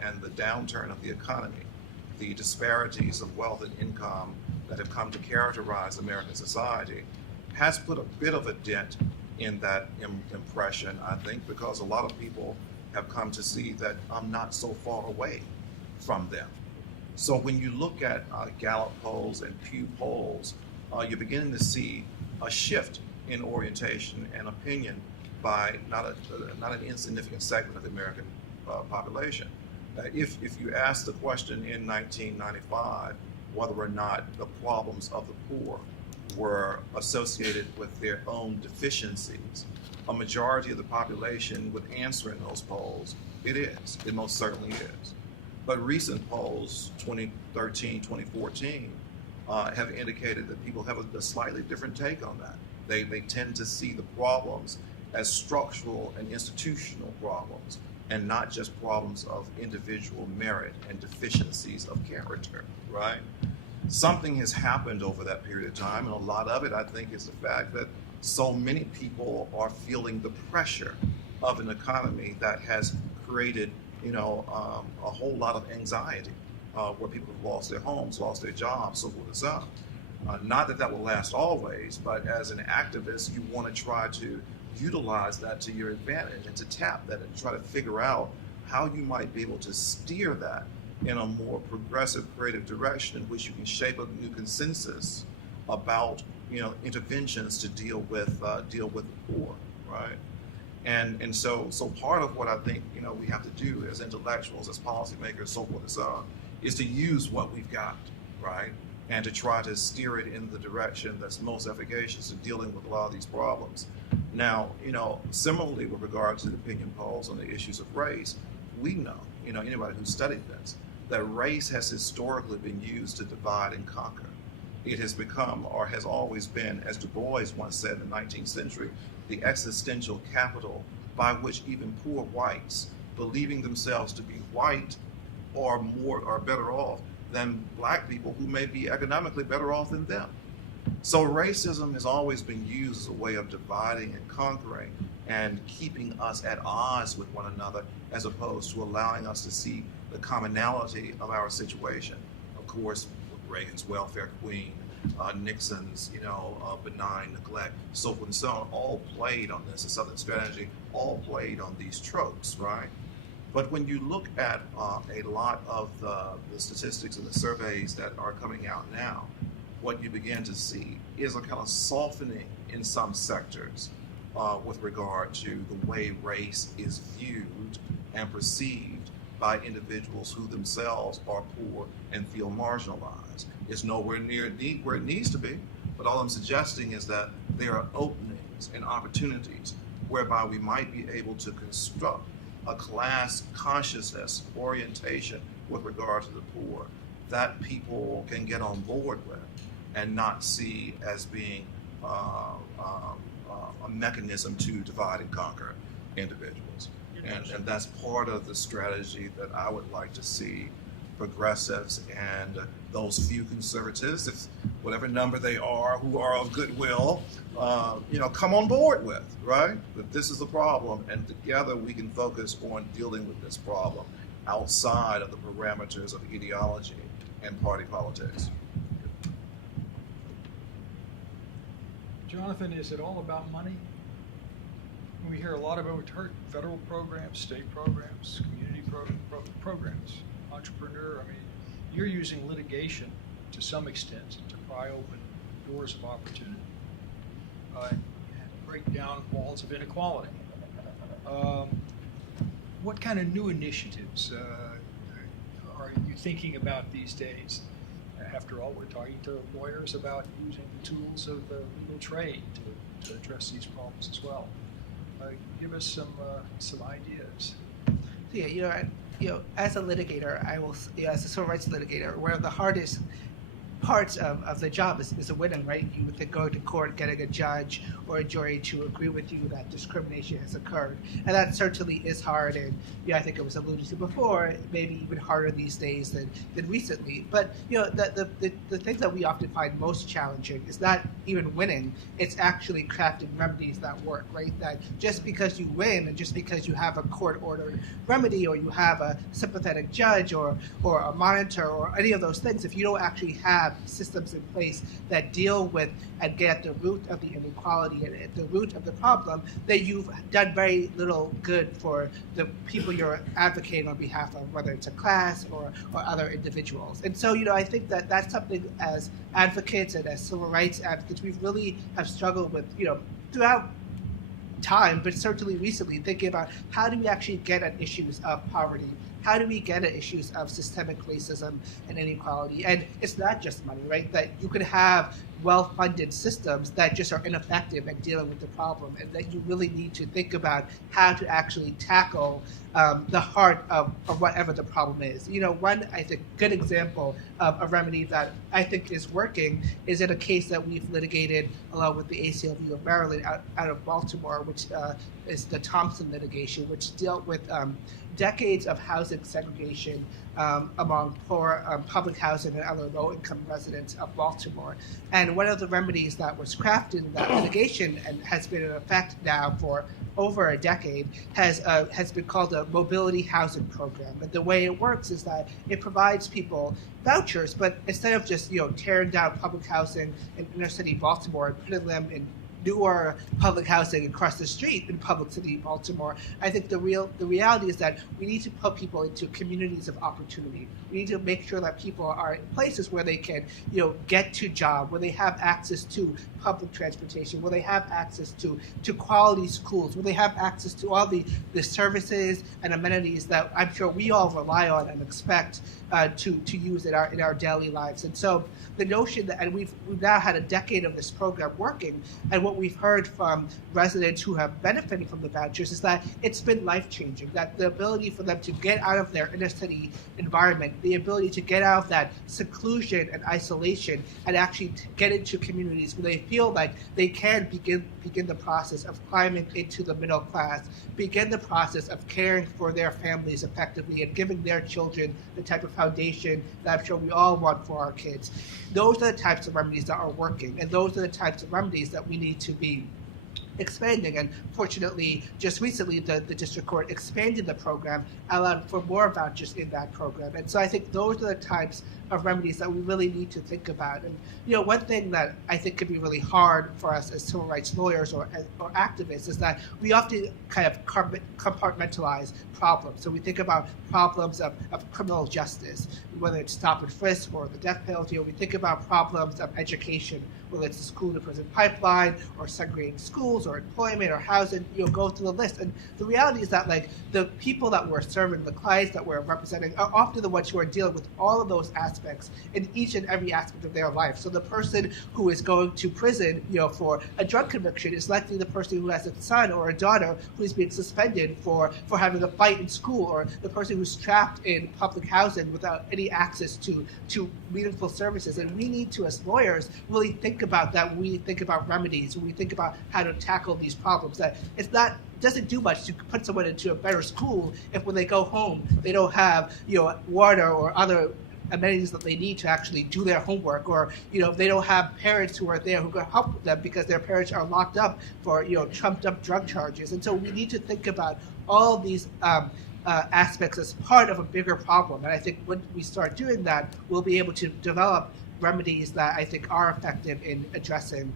and the downturn of the economy, the disparities of wealth and income that have come to characterize American society, has put a bit of a dent in that impression, I think, because a lot of people have come to see that I'm not so far away from them. So when you look at Gallup polls and Pew polls, you're beginning to see a shift in orientation and opinion by not an insignificant segment of the American population. If you ask the question in 1995 whether or not the problems of the poor were associated with their own deficiencies, a majority of the population would answer in those polls, it is. It most certainly is. But recent polls, 2013, 2014, have indicated that people have a slightly different take on that. They tend to see the problems as structural and institutional problems, and not just problems of individual merit and deficiencies of character, right? Something has happened over that period of time, and a lot of it, I think, is the fact that so many people are feeling the pressure of an economy that has created, a whole lot of anxiety, where people have lost their homes, lost their jobs, so forth and so on. Not that will last always, but as an activist, you want to try to utilize that to your advantage and to tap that and try to figure out how you might be able to steer that in a more progressive, creative direction in which you can shape a new consensus about, interventions to deal with the poor, right? And so part of what I think, we have to do as intellectuals, as policymakers, so forth and so on, is to use what we've got, right? And to try to steer it in the direction that's most efficacious in dealing with a lot of these problems. Now, similarly with regard to the opinion polls on the issues of race, we know, anybody who's studied this, that race has historically been used to divide and conquer. It has become, or has always been, as Du Bois once said in the 19th century, the existential capital by which even poor whites, believing themselves to be white or better off than black people who may be economically better off than them. So racism has always been used as a way of dividing and conquering and keeping us at odds with one another, as opposed to allowing us to see the commonality of our situation. Of course, Reagan's welfare queen, Nixon's, benign neglect, so forth and so on, all played on this. The Southern strategy all played on these tropes, right? But when you look at a lot of the statistics and the surveys that are coming out now, what you begin to see is a kind of softening in some sectors with regard to the way race is viewed and perceived by individuals who themselves are poor and feel marginalized. It's nowhere near where it needs to be, but all I'm suggesting is that there are openings and opportunities whereby we might be able to construct a class consciousness orientation with regard to the poor that people can get on board with and not see as being a mechanism to divide and conquer individuals. And that's part of the strategy that I would like to see progressives and those few conservatives, if whatever number they are, who are of goodwill, come on board with, right? That this is a problem, and together we can focus on dealing with this problem outside of the parameters of ideology and party politics. Jonathan, is it all about money? We hear a lot about, we've heard federal programs, state programs, community programs. entrepreneur, I mean, you're using litigation to some extent to pry open doors of opportunity and break down walls of inequality. What kind of new initiatives are you thinking about these days? After all, we're talking to lawyers about using the tools of the legal trade to address these problems as well. Give us some ideas. Yeah, as a litigator, I will, as a civil rights litigator, one of the hardest parts of the job is a winning, right? You would go to court getting a judge or a jury to agree with you that discrimination has occurred. And that certainly is hard, and I think it was alluded to before, maybe even harder these days than recently. But the thing that we often find most challenging is not even winning, it's actually crafting remedies that work, right? That just because you win and just because you have a court-ordered remedy or you have a sympathetic judge or a monitor or any of those things, if you don't actually have systems in place that deal with and get at the root of the inequality and at the root of the problem, that you've done very little good for the people you're advocating on behalf of, whether it's a class or other individuals. And so, I think that that's something as advocates and as civil rights advocates, we really have struggled with, throughout time, but certainly recently, thinking about how do we actually get at issues of poverty? How do we get at issues of systemic racism and inequality? And it's not just money, right? That you could have well-funded systems that just are ineffective at dealing with the problem, and that you really need to think about how to actually tackle the heart of whatever the problem is. One, I think, good example of a remedy that I think is working is in a case that we've litigated along with the ACLU of Maryland out of Baltimore, which is the Thompson litigation, which dealt with decades of housing segregation among poor public housing and other low-income residents of Baltimore. And one of the remedies that was crafted in that litigation and has been in effect now for over a decade has been called a mobility housing program. And the way it works is that it provides people vouchers, but instead of just tearing down public housing in inner city Baltimore and putting them in newer public housing across the street in public city Baltimore, I think the reality is that we need to put people into communities of opportunity. We need to make sure that people are in places where they can, get to job, where they have access to public transportation, where they have access to quality schools, where they have access to all the services and amenities that I'm sure we all rely on and expect to use in our daily lives. And so the notion that, and we've now had a decade of this program working, and what we've heard from residents who have benefited from the vouchers is that it's been life-changing, that the ability for them to get out of their inner city environment, the ability to get out of that seclusion and isolation and actually get into communities where they feel like they can begin the process of climbing into the middle class, begin the process of caring for their families effectively and giving their children the type of foundation that I'm sure we all want for our kids. Those are the types of remedies that are working, and those are the types of remedies that we need to be expanding. And fortunately, just recently, the district court expanded the program, allowed for more vouchers in that program. And so I think those are the types of remedies that we really need to think about. And one thing that I think could be really hard for us as civil rights lawyers or activists is that we often kind of compartmentalize problems. So we think about problems of criminal justice, whether it's stop and frisk or the death penalty, or we think about problems of education, whether it's the school to prison pipeline or segregating schools or employment or housing, go through the list. And the reality is that the people that we're serving, the clients that we're representing, are often the ones who are dealing with all of those aspects in each and every aspect of their life. So the person who is going to prison, for a drug conviction is likely the person who has a son or a daughter who's being suspended for having a fight in school, or the person who's trapped in public housing without any access to meaningful services. And we need to, as lawyers, really think about that when we think about remedies, when we think about how to tackle these problems, that doesn't do much to put someone into a better school if when they go home they don't have water or other amenities that they need to actually do their homework, or if they don't have parents who are there who can help them because their parents are locked up for trumped up drug charges. And so we need to think about all these aspects as part of a bigger problem. And I think when we start doing that, we'll be able to develop remedies that I think are effective in addressing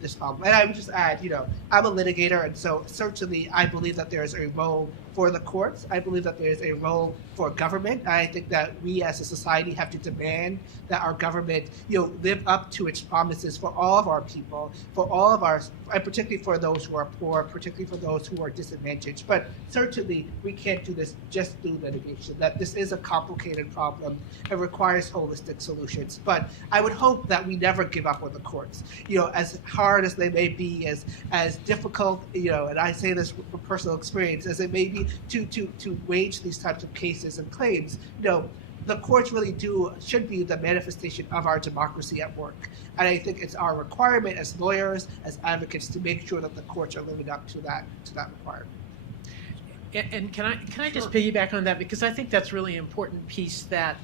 this problem. And I would just add, I'm a litigator, and so certainly I believe that there is a role for the courts. I believe that there is a role for government. I think that we as a society have to demand that our government, live up to its promises for all of our people, for all of our, and particularly for those who are poor, particularly for those who are disadvantaged. But certainly we can't do this just through litigation. That this is a complicated problem. It requires holistic solutions. But I would hope that we never give up on the courts. As hard as they may be, as difficult, and I say this from personal experience, as it may be to wage these types of cases and claims, the courts really should be the manifestation of our democracy at work. And I think it's our requirement as lawyers, as advocates, to make sure that the courts are living up to that requirement. And can I just piggyback on that, because I think that's really important piece, that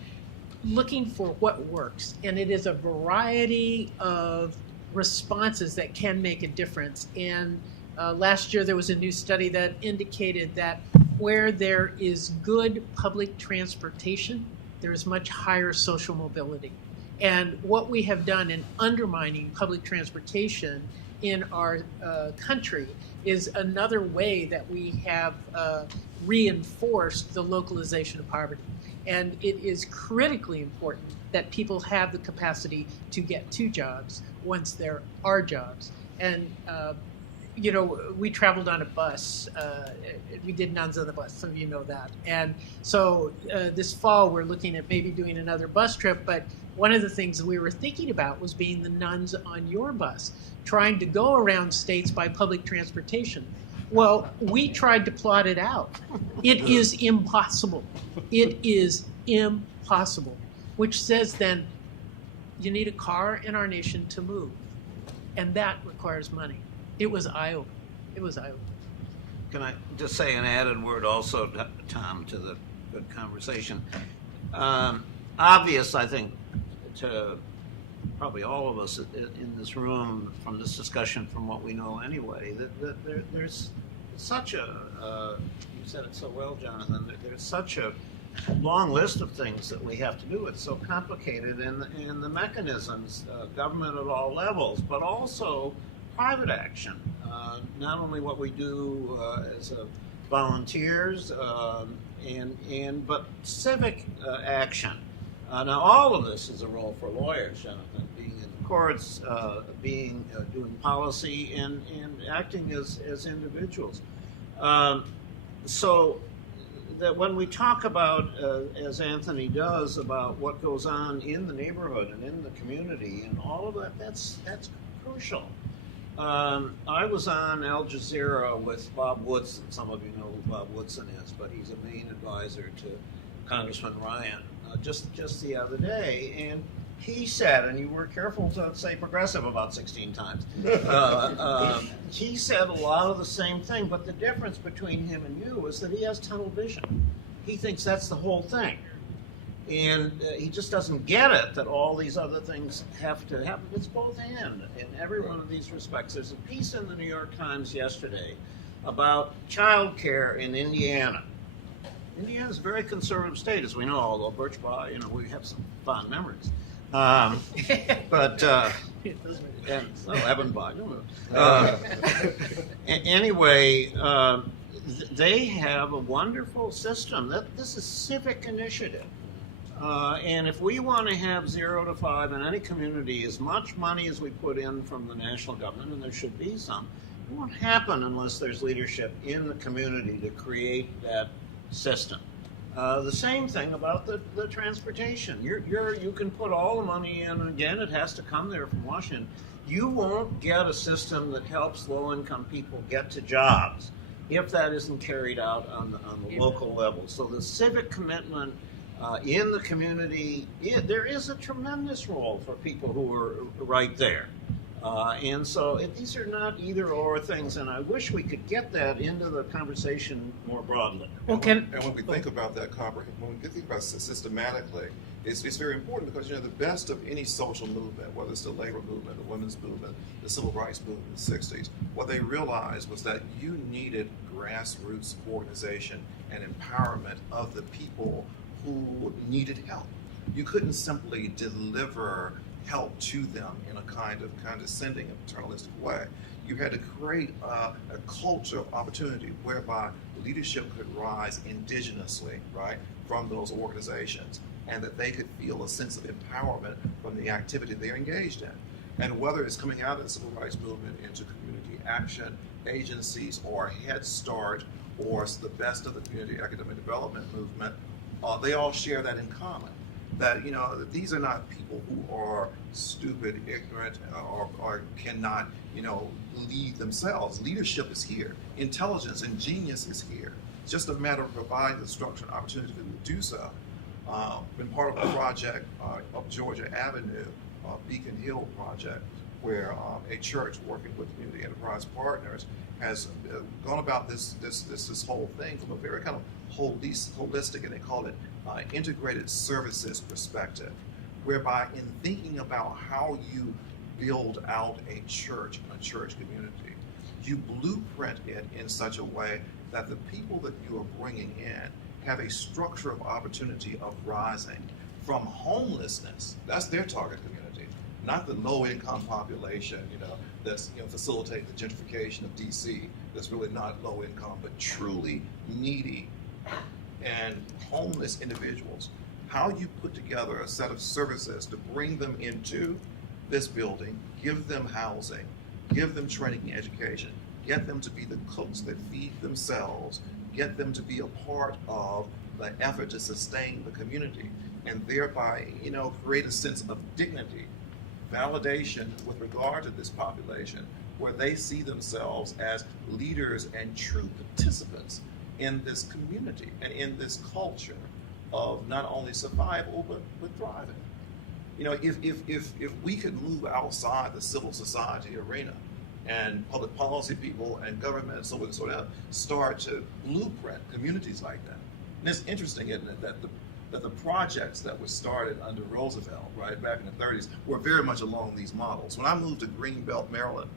looking for what works, and it is a variety of responses that can make a difference. And last year there was a new study that indicated that where there is good public transportation, there is much higher social mobility. And what we have done in undermining public transportation in our country is another way that we have reinforced the localization of poverty. And it is critically important that people have the capacity to get to jobs once there are jobs. And we traveled on a bus. We did nuns on the bus, some of you know that. And so this fall we're looking at maybe doing another bus trip, but one of the things that we were thinking about was being the nuns on your bus, trying to go around states by public transportation. Well, we tried to plot it out. It is impossible. It is impossible, which says then you need a car in our nation to move, and that requires money. It was eye-opening. It was eye-opening. Can I just say an added word also, Tom, to the good conversation? Obvious, I think, to probably all of us in this room from this discussion, from what we know anyway, that there's such a, you said it so well, Jonathan, there's such a long list of things that we have to do. It's so complicated, and the mechanisms, government at all levels, but also private action, not only what we do as volunteers, but civic action. Now, all of this is a role for lawyers, Jonathan, being in the courts, doing policy, and acting as individuals. So that when we talk about, as Anthony does, about what goes on in the neighborhood and in the community and all of that, that's crucial. I was on Al Jazeera with Bob Woodson. Some of you know who Bob Woodson is, but he's a main advisor to Congressman Ryan just the other day, and he said, and you were careful to say progressive about 16 times, he said a lot of the same thing, but the difference between him and you is that he has tunnel vision. He thinks that's the whole thing. And he just doesn't get it that all these other things have to happen. It's both and in every one of these respects. There's a piece in the New York Times yesterday about child care in Indiana. Indiana's a very conservative state, as we know, although Birchbaugh, we have some fond memories. Ebenbach. Anyway, they have a wonderful system. This is civic initiative. And if we want to have 0 to 5 in any community, as much money as we put in from the national government, and there should be some, it won't happen unless there's leadership in the community to create that system. The same thing about the transportation. You can put all the money in, and again, it has to come there from Washington. You won't get a system that helps low-income people get to jobs if that isn't carried out on the local level. So the civic commitment in the community, there is a tremendous role for people who are right there. And so these are not either-or things, and I wish we could get that into the conversation more broadly. And when we think about that, when we think about it systematically, it's very important because, the best of any social movement, whether it's the labor movement, the women's movement, the civil rights movement in the 60s, what they realized was that you needed grassroots organization and empowerment of the people who needed help. You couldn't simply deliver help to them in a kind of condescending and paternalistic way. You had to create a culture of opportunity whereby leadership could rise indigenously, right, from those organizations, and that they could feel a sense of empowerment from the activity they're engaged in. And whether it's coming out of the civil rights movement into community action agencies or Head Start or the Best of the Community Academic Development movement, they all share that in common. That, you know, these are not people who are stupid, ignorant, or cannot, you know, lead themselves. Leadership is here. Intelligence and genius is here. It's just a matter of providing the structure and opportunity to do so. Been part of a project of Georgia Avenue, Beacon Hill project, where a church working with community enterprise partners has gone about this whole thing from a very kind of holistic, and they call it integrated services perspective, whereby in thinking about how you build out a church and a church community, you blueprint it in such a way that the people that you are bringing in have a structure of opportunity of rising from homelessness. That's their target community, not the low-income population, you know, that's, you know, facilitating the gentrification of DC. That's really not low income, but truly needy and homeless individuals. How you put together a set of services to bring them into this building, give them housing, give them training and education, get them to be the cooks that feed themselves, get them to be a part of the effort to sustain the community, and thereby, you know, create a sense of dignity, validation with regard to this population, where they see themselves as leaders and true participants in this community and in this culture of not only survival but thriving. You know, if we could move outside the civil society arena, and public policy people and government and so on and so on start to blueprint communities like that. And it's interesting, isn't it, that the projects that were started under Roosevelt, right, back in the 30s, were very much along these models. When I moved to Greenbelt, Maryland,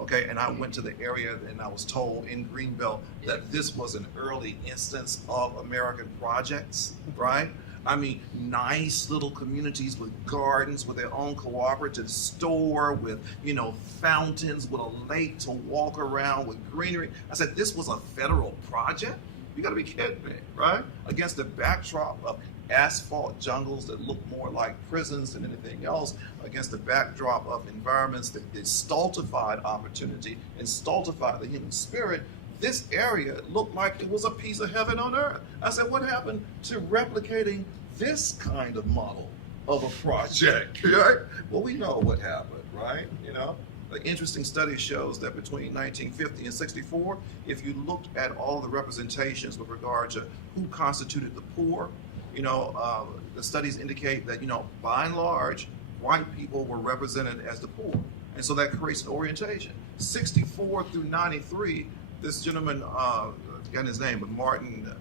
okay, and I went to the area and I was told in Greenbelt that this was an early instance of American projects, right? I mean, nice little communities with gardens, with their own cooperative store, with, you know, fountains, with a lake to walk around, with greenery. I said, this was a federal project? You gotta be kidding me, right? Against the backdrop of asphalt jungles that look more like prisons than anything else, against the backdrop of environments that stultified opportunity and stultified the human spirit, this area looked like it was a piece of heaven on earth. I said, what happened to replicating this kind of model of a project, right? Well, we know what happened, right? You know, the interesting study shows that between 1950 and 64, if you looked at all the representations with regard to who constituted the poor, you know, the studies indicate that, you know, by and large, white people were represented as the poor. And so that creates an orientation. 64 through 93, this gentleman, I forgot his name, but Martin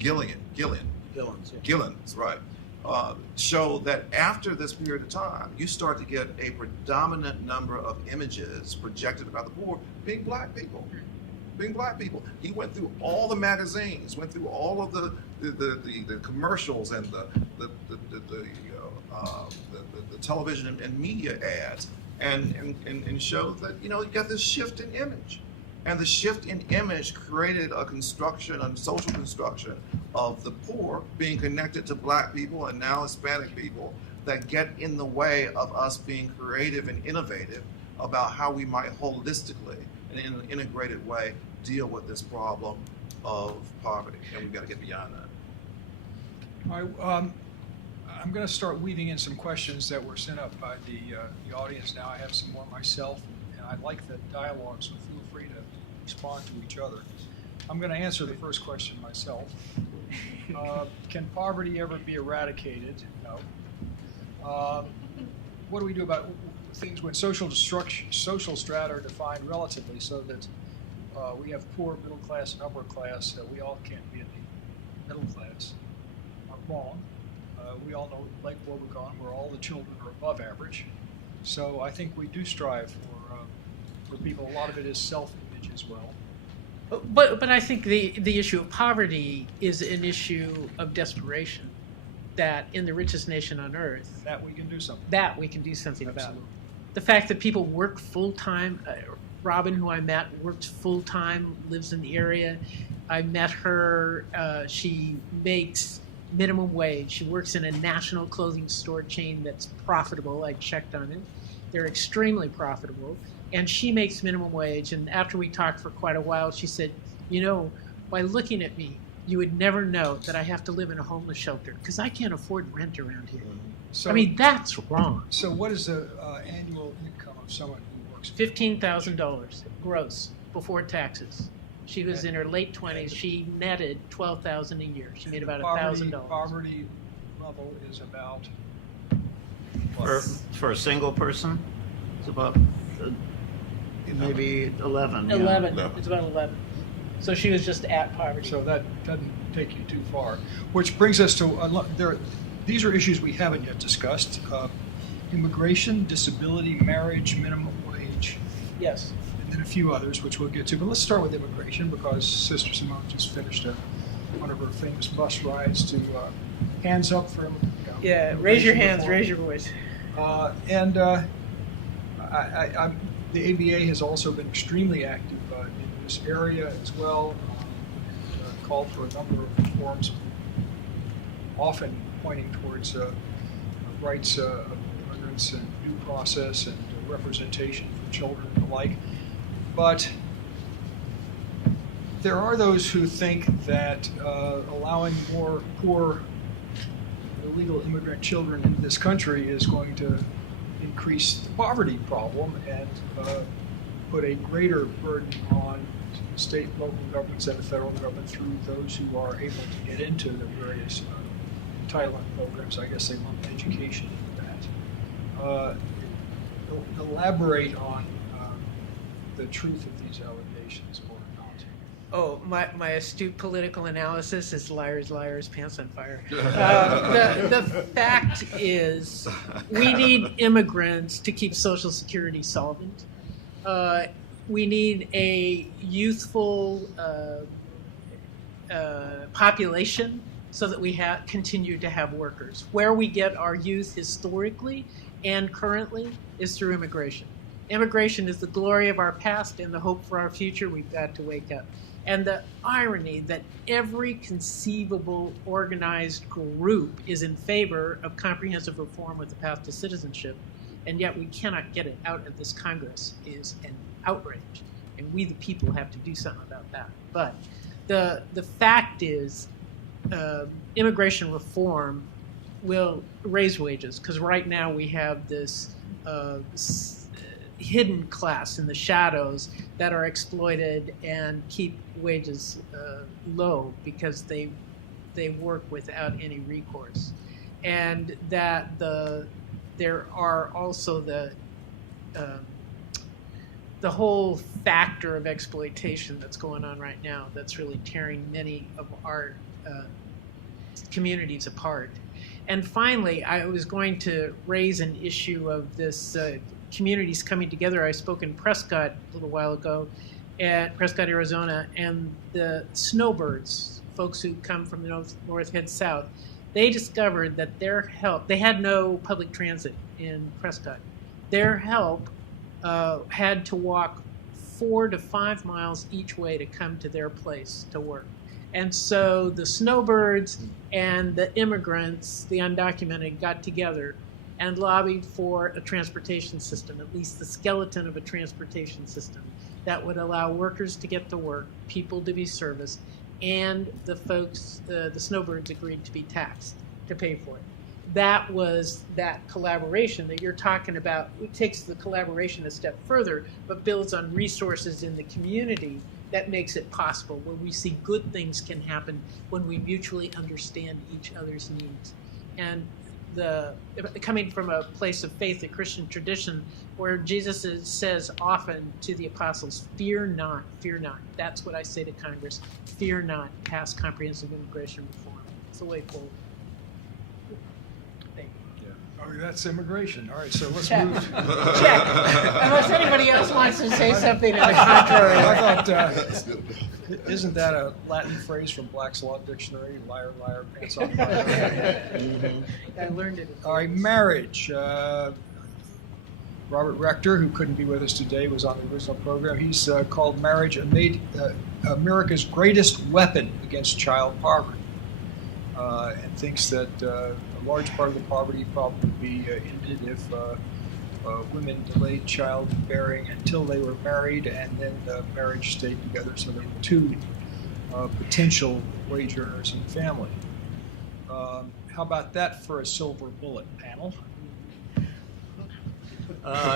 Gillens, right, showed that after this period of time, you start to get a predominant number of images projected about the poor being black people. He went through all the magazines, went through all of the commercials and the television and media ads, and showed that, you know, you got this shift in image. And the shift in image created a construction, a social construction of the poor being connected to black people and now Hispanic people that get in the way of us being creative and innovative about how we might holistically and in an integrated way deal with this problem of poverty. And we've got to get beyond that. All right, I'm going to start weaving in some questions that were sent up by the audience now. I have some more myself, and I like the dialogue, so feel free to respond to each other. I'm going to answer the first question myself. Can poverty ever be eradicated? No. What do we do about things when social strata are defined relatively, so that we have poor, middle class, and upper class? We all can't be in the middle class. I'm wrong. We all know Lake Wobegon, where all the children are above average. So I think we do strive for people. A lot of it is self-image as well. But I think the issue of poverty is an issue of desperation. that in the richest nation on earth, That we can do something. that we can do something about. Absolutely. The fact that people work full-time, Robin, who I met, works full-time, lives in the area. I met her, she makes minimum wage. She works in a national clothing store chain that's profitable. I checked on it. They're extremely profitable. And she makes minimum wage. And after we talked for quite a while, she said, you know, by looking at me, you would never know that I have to live in a homeless shelter because I can't afford rent around here. So, I mean, that's wrong. so what is the annual income of someone who works? $15,000 gross before taxes. She was in her late 20s. She netted $12,000 a year. She made about $1,000. Poverty level is about For a single person, it's about maybe 11. yeah. 11. It's about 11. So she was just at poverty. So that doesn't take you too far. Which brings us to these are issues we haven't yet discussed: immigration, disability, marriage, minimum wage, Yes. and then a few others, which we'll get to. But let's start with immigration because Sister Simone just finished one of her famous bus rides to hands up for Yeah. Raise your hands. reform. Raise your voice. The ABA has also been extremely active in this area as well, and called for a number of reforms, often pointing towards rights of immigrants and due process and representation for children and the like. But there are those who think that allowing more poor illegal immigrant children into this country is going to increase the poverty problem and put a greater burden on state, local governments, and the federal government through those who are able to get into the various entitlement programs. I guess they lump education into that. Elaborate on the truth of these allegations or not. Oh, my astute political analysis is liars, liars, pants on fire. The fact is, we need immigrants to keep Social Security solvent. We need a youthful population so that we continue to have workers. Where we get our youth historically and currently is through immigration. Immigration is the glory of our past and the hope for our future. We've got to wake up. And the irony that every conceivable organized group is in favor of comprehensive reform with a path to citizenship, and yet we cannot get it out of this Congress is an outrage. And we, the people, have to do something about that. But the fact is, immigration reform will raise wages, because right now we have this hidden class in the shadows that are exploited and keep wages low because they work without any recourse, and that there are also the whole factor of exploitation that's going on right now that's really tearing many of our communities apart. And finally, I was going to raise an issue of this communities coming together. I spoke in Prescott a little while ago, at Prescott, Arizona, and the snowbirds, folks who come from the north head south, they discovered that their help, they had no public transit in Prescott. Their help had to walk 4 to 5 miles each way to come to their place to work. And so the snowbirds and the immigrants, the undocumented, got together and lobbied for a transportation system, at least the skeleton of a transportation system that would allow workers to get to work, people to be serviced, and the folks, the snowbirds, agreed to be taxed to pay for it. That was that collaboration that you're talking about. It takes the collaboration a step further, but builds on resources in the community that makes it possible, where we see good things can happen when we mutually understand each other's needs. And coming from a place of faith, a Christian tradition, where Jesus says often to the apostles, fear not, fear not. That's what I say to Congress, fear not, pass comprehensive immigration reform. It's the way forward. Thank you. Yeah. Oh, that's immigration. All right, so let's Check. move. Check. Unless anybody else wants to say something in the contrary. I thought Isn't that a Latin phrase from Black's Law Dictionary? Liar, liar, pants on fire. I learned it. All right, marriage. Robert Rector, who couldn't be with us today, was on the original program. He's called marriage America's greatest weapon against child poverty, and thinks that a large part of the poverty problem would be ended if women delayed childbearing until they were married, and then marriage stayed together so there were two potential wage earners in the family. How about that for a silver bullet, panel?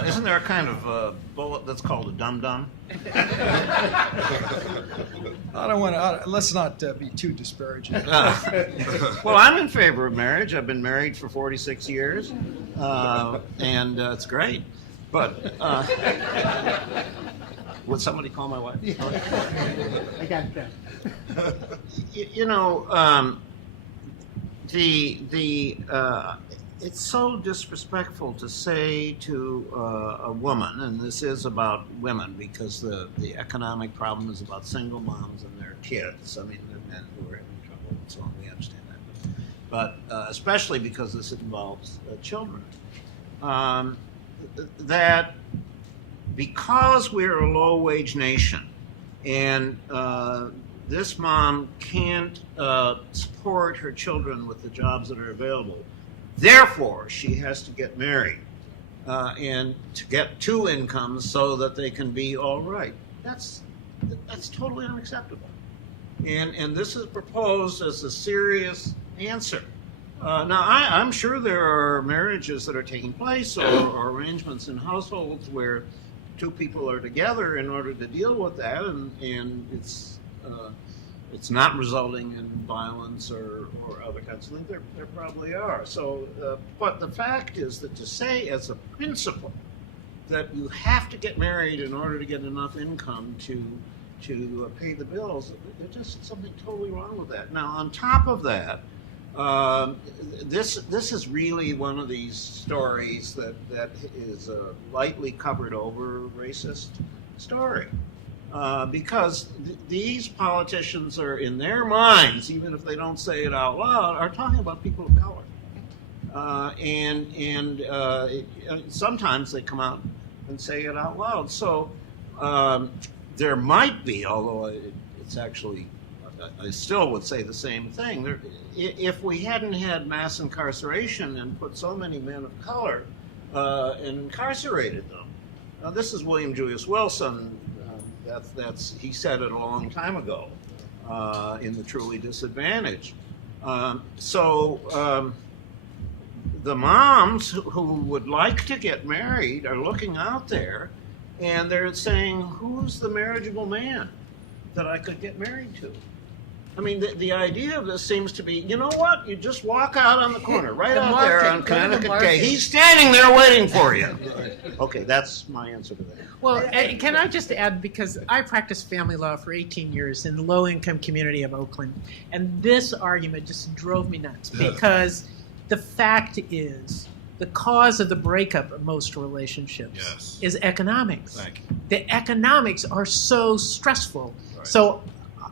Isn't there a kind of bullet that's called a dum-dum? I don't want to. Let's not be too disparaging. Well, I'm in favor of marriage. I've been married for 46 years, and it's great. But would somebody call my wife? I got that. You know, it's so disrespectful to say to a woman, and this is about women because the economic problem is about single moms and their kids. I mean, they're men who are having trouble and so on. We understand that. But especially because this involves children. That because we're a low-wage nation and this mom can't support her children with the jobs that are available, therefore, she has to get married and to get two incomes so that they can be all right. That's totally unacceptable. And this is proposed as a serious answer. Now, I'm sure there are marriages that are taking place or arrangements in households where two people are together in order to deal with that, and it's not resulting in violence or other kinds of things. There probably are. So, but the fact is that to say as a principle that you have to get married in order to get enough income to pay the bills, there's just something totally wrong with that. Now, on top of that, this is really one of these stories that is a lightly covered over racist story. Because these politicians are, in their minds, even if they don't say it out loud, are talking about people of color. Sometimes they come out and say it out loud. So there might be, although it's actually, I still would say the same thing. If we hadn't had mass incarceration and put so many men of color and incarcerated them. Now, this is William Julius Wilson. He said it a long time ago in The Truly Disadvantaged. The moms who would like to get married are looking out there and they're saying, who's the marriageable man that I could get married to? I mean, the idea of this seems to be, you know what? You just walk out on the corner, right out there on Connecticut Day. He's standing there waiting for you. Okay, that's my answer to that. Well, can I just add, because I practiced family law for 18 years in the low-income community of Oakland, and this argument just drove me nuts, because the fact is the cause of the breakup of most relationships is economics. Thank you. The economics are so stressful. Right. So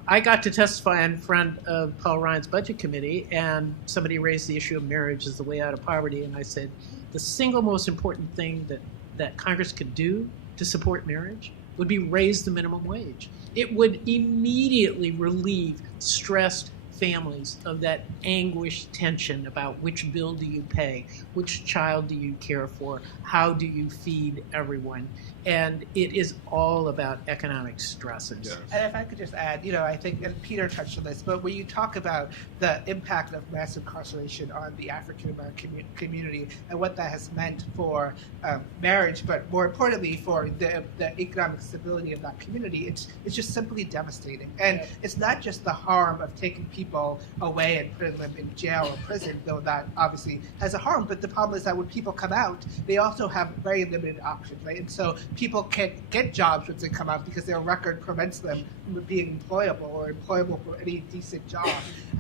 I got to testify in front of Paul Ryan's budget committee, and somebody raised the issue of marriage as the way out of poverty, and I said the single most important thing that Congress could do to support marriage would be raise the minimum wage. It would immediately relieve stressed families of that anguish tension about which bill do you pay, which child do you care for, how do you feed everyone. And it is all about economic stresses. Yes. And if I could just add, I think, and Peter touched on this, but when you talk about the impact of mass incarceration on the African American community and what that has meant for marriage, but more importantly for the economic stability of that community, it's just simply devastating. And it's not just the harm of taking people away and putting them in jail or prison, though that obviously has a harm, but the problem is that when people come out, they also have very limited options, right? And so people can't get jobs once they come out because their record prevents them from being employable or employable for any decent job.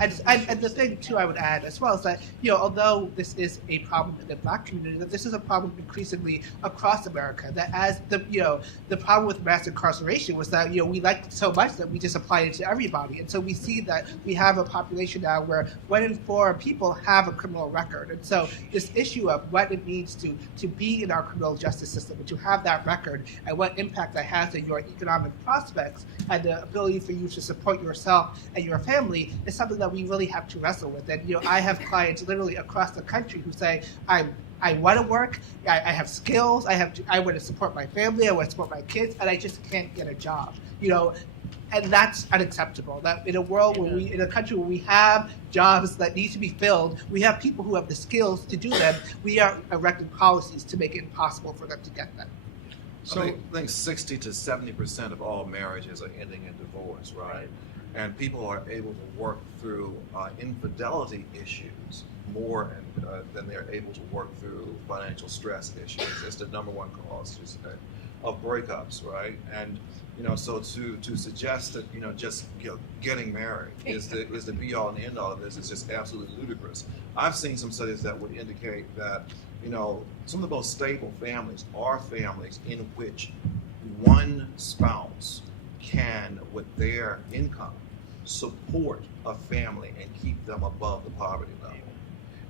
And the thing too I would add as well is that, although this is a problem in the Black community, that this is a problem increasingly across America. That as the problem with mass incarceration was that we liked it so much that we just applied it to everybody, and so we see that we have a population now where 1 in 4 people have a criminal record, and so this issue of what it means to be in our criminal justice system and to have that record and what impact that has on your economic prospects and the ability for you to support yourself and your family is something that we really have to wrestle with. And I have clients literally across the country who say, I want to work, I have skills, I want to support my family, I want to support my kids, and I just can't get a job. And that's unacceptable. That in a world in a country where we have jobs that need to be filled, we have people who have the skills to do them. We are erecting policies to make it impossible for them to get them. So I think 60 to 70% of all marriages are ending in divorce, right? And people are able to work through infidelity issues more than they're able to work through financial stress issues. It's the number one cause of breakups, right? And so to suggest that just getting married is the be all and end all of this is just absolutely ludicrous. I've seen some studies that would indicate that some of the most stable families are families in which one spouse can, with their income, support a family and keep them above the poverty level.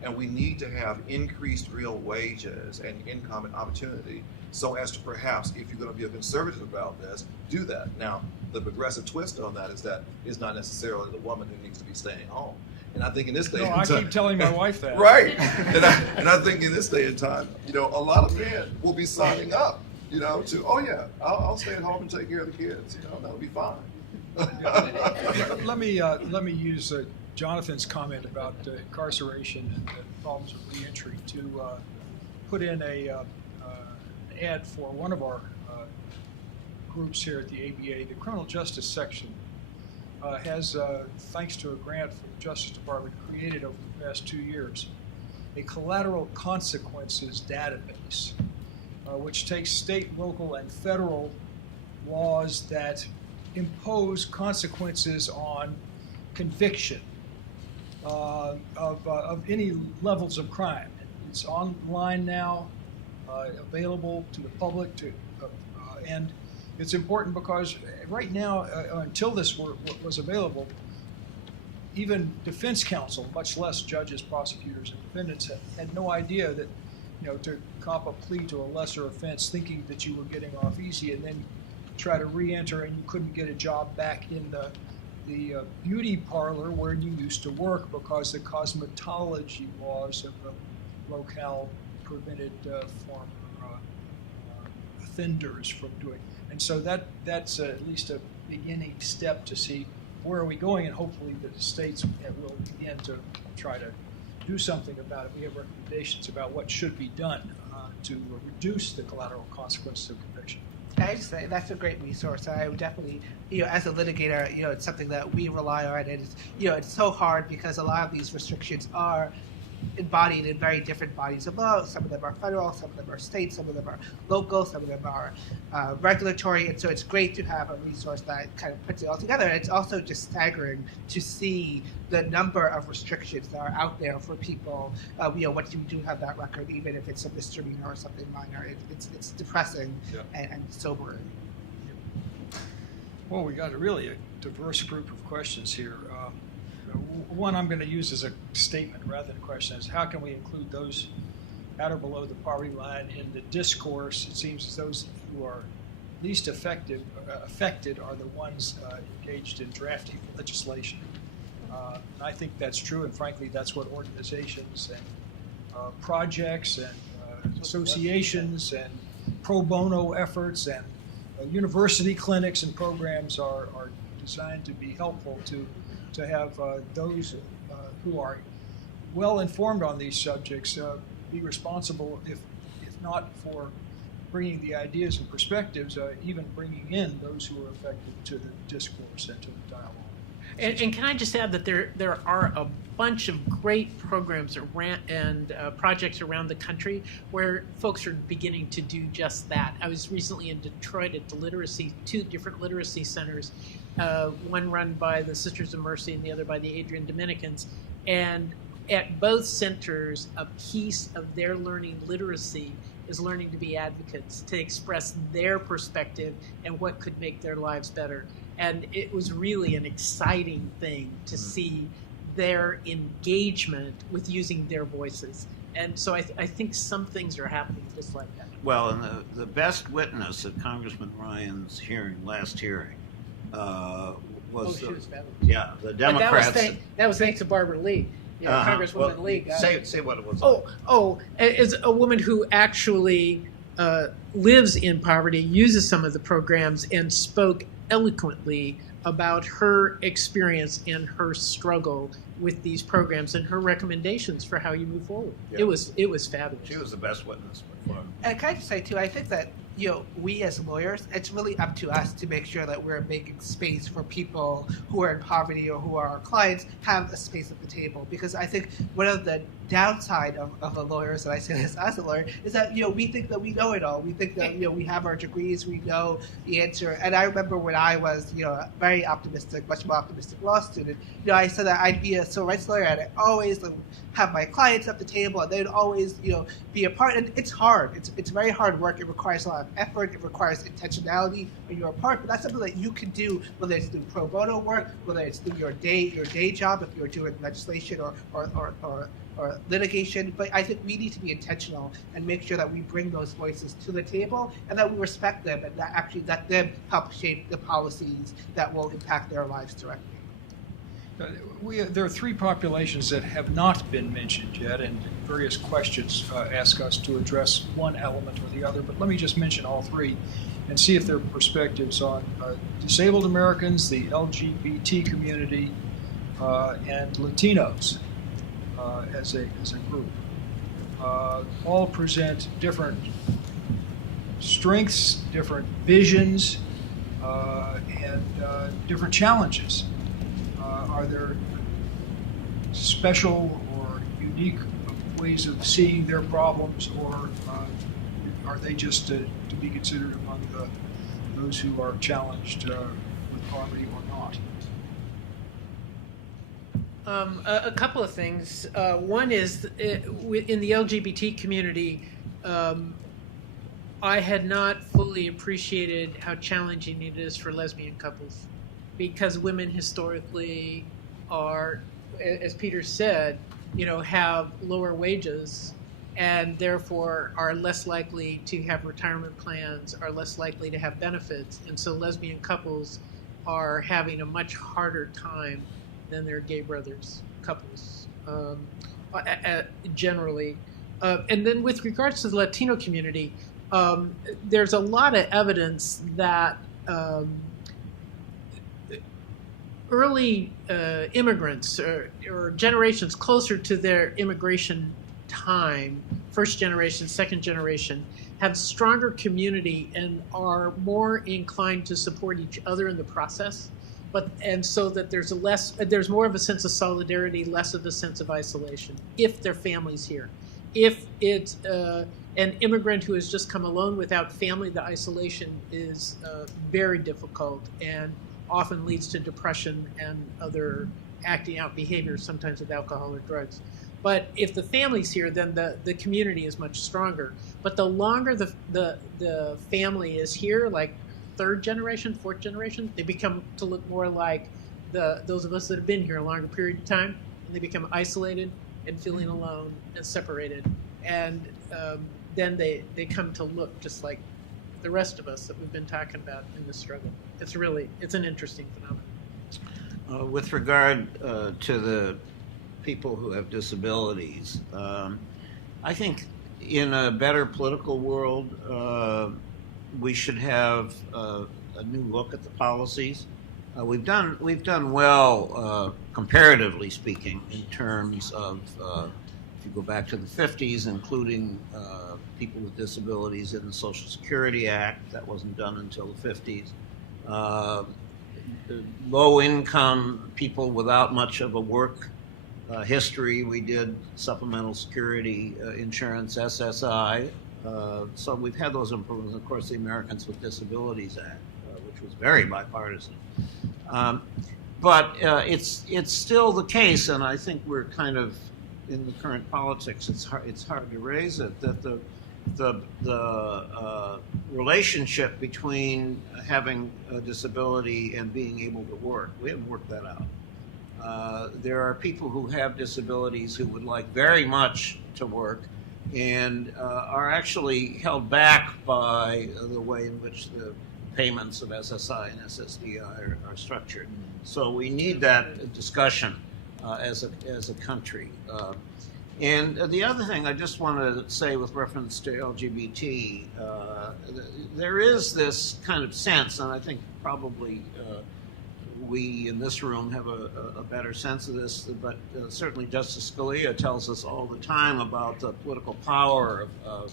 And we need to have increased real wages and income and opportunity so as to perhaps, if you're going to be a conservative about this, do that. Now, the progressive twist on that is that it's not necessarily the woman who needs to be staying home. And I think in this day and time, I keep telling my wife that. Right. And I think in this day and time, a lot of men will be signing up, to, I'll stay at home and take care of the kids. That'll be fine. Let me use Jonathan's comment about incarceration and the problems of reentry to put in an ad for one of our groups here at the ABA. The criminal justice section has, thanks to a grant from the Justice Department, created over the past 2 years a collateral consequences database, which takes state, local, and federal laws that impose consequences on conviction of any levels of crime. It's online now, available to the public, and it's important because right now, until this was available, even defense counsel, much less judges, prosecutors, and defendants, had no idea that, to cop a plea to a lesser offense, thinking that you were getting off easy, and then try to re-enter and you couldn't get a job back in the beauty parlor where you used to work because the cosmetology laws of the locale prevented former offenders from doing. And so that's at least a beginning step to see where are we going, and hopefully the states will begin to try to do something about it. We have recommendations about what should be done to reduce the collateral consequences of conviction. I just say that's a great resource. I would definitely, as a litigator, it's something that we rely on, and it's so hard because a lot of these restrictions are embodied in very different bodies of law. Some of them are federal, some of them are state, some of them are local, some of them are regulatory, and so it's great to have a resource that kind of puts it all together. And it's also just staggering to see the number of restrictions that are out there for people, once you do have that record, even if it's a misdemeanor or something minor. It's depressing and sobering. Well, we got really a diverse group of questions here. One I'm going to use as a statement rather than a question is how can we include those at or below the poverty line in the discourse? It seems as those who are least affected are the ones engaged in drafting legislation. I think that's true, and frankly, that's what organizations and projects and associations and pro bono efforts and university clinics and programs are designed to be helpful to have those who are well informed on these subjects be responsible, if not for bringing the ideas and perspectives, even bringing in those who are affected to the discourse and to the dialogue. And can I just add that there are a bunch of great programs around and projects around the country where folks are beginning to do just that. I was recently in Detroit at the two different literacy centers, one run by the Sisters of Mercy and the other by the Adrian Dominicans. And at both centers, a piece of their learning literacy is learning to be advocates, to express their perspective and what could make their lives better. And it was really an exciting thing to see their engagement with using their voices. And so I think some things are happening just like that. Well, and the best witness at Congressman Ryan's last hearing, was she was fabulous. yeah, the Democrats. But that was thanks to Barbara Lee. Yeah, Congresswoman Well, Lee. Say what it was. As a woman who actually lives in poverty, uses some of the programs, and spoke eloquently about her experience and her struggle with these programs and her recommendations for how you move forward. Yeah. It was fabulous. She was the best witness by far. And can I just say too, I think that we as lawyers, it's really up to us to make sure that we're making space for people who are in poverty or who are our clients have a space at the table. Because I think one of the downside of the lawyers, and I say this as a lawyer, is that we think that we know it all. We think that we have our degrees, we know the answer. And I remember when I was a very optimistic, much more optimistic law student, I said that I'd be a civil rights lawyer, and I always have my clients at the table, and they'd always be a part. And it's hard. It's very hard work. It requires a lot of effort. It requires intentionality on your part. But that's something that you can do, whether it's through pro bono work, whether it's through your day job, if you're doing legislation or litigation. But I think we need to be intentional and make sure that we bring those voices to the table and that we respect them and that actually let them help shape the policies that will impact their lives directly. There are three populations that have not been mentioned yet, and various questions ask us to address one element or the other, but let me just mention all three and see if their perspectives on disabled Americans, the LGBT community, and Latinos as a group. All present different strengths, different visions, and different challenges. Are there special or unique ways of seeing their problems, or are they just to be considered among those who are challenged with poverty or not? A couple of things. One is in the LGBT community, I had not fully appreciated how challenging it is for lesbian couples, because women historically are, as Peter said, have lower wages and therefore are less likely to have retirement plans, are less likely to have benefits. And so lesbian couples are having a much harder time than their gay brothers couples, generally. And then with regards to the Latino community, there's a lot of evidence that early immigrants or generations closer to their immigration time, first generation, second generation, have stronger community and are more inclined to support each other in the process. And so that there's more of a sense of solidarity, less of a sense of isolation if their family's here. If it's an immigrant who has just come alone without family, the isolation is very difficult and often leads to depression and other acting out behaviors, sometimes with alcohol or drugs. But if the family's here, then the community is much stronger. But the longer the family is here, like third generation, fourth generation, they become to look more like those of us that have been here a longer period of time, and they become isolated and feeling alone and separated. And then they come to look just like the rest of us that we've been talking about in this struggle. It's an interesting phenomenon. With regard to the people who have disabilities, I think in a better political world, we should have a new look at the policies. We've done well, comparatively speaking, in terms of if you go back to the 50s, including people with disabilities in the Social Security Act. That wasn't done until the 50s. low-income people without much of a work history. We did supplemental security insurance, SSI. So we've had those improvements. Of course, the Americans with Disabilities Act, which was very bipartisan. But it's still the case, and I think we're kind of in the current politics. It's hard to raise it, that the relationship between having a disability and being able to work, we haven't worked that out. There are people who have disabilities who would like very much to work and are actually held back by the way in which the payments of SSI and SSDI are structured. So we need that discussion as a country. And the other thing I just want to say with reference to LGBT, there is this kind of sense, and I think probably we in this room have a better sense of this, but certainly Justice Scalia tells us all the time about the political power of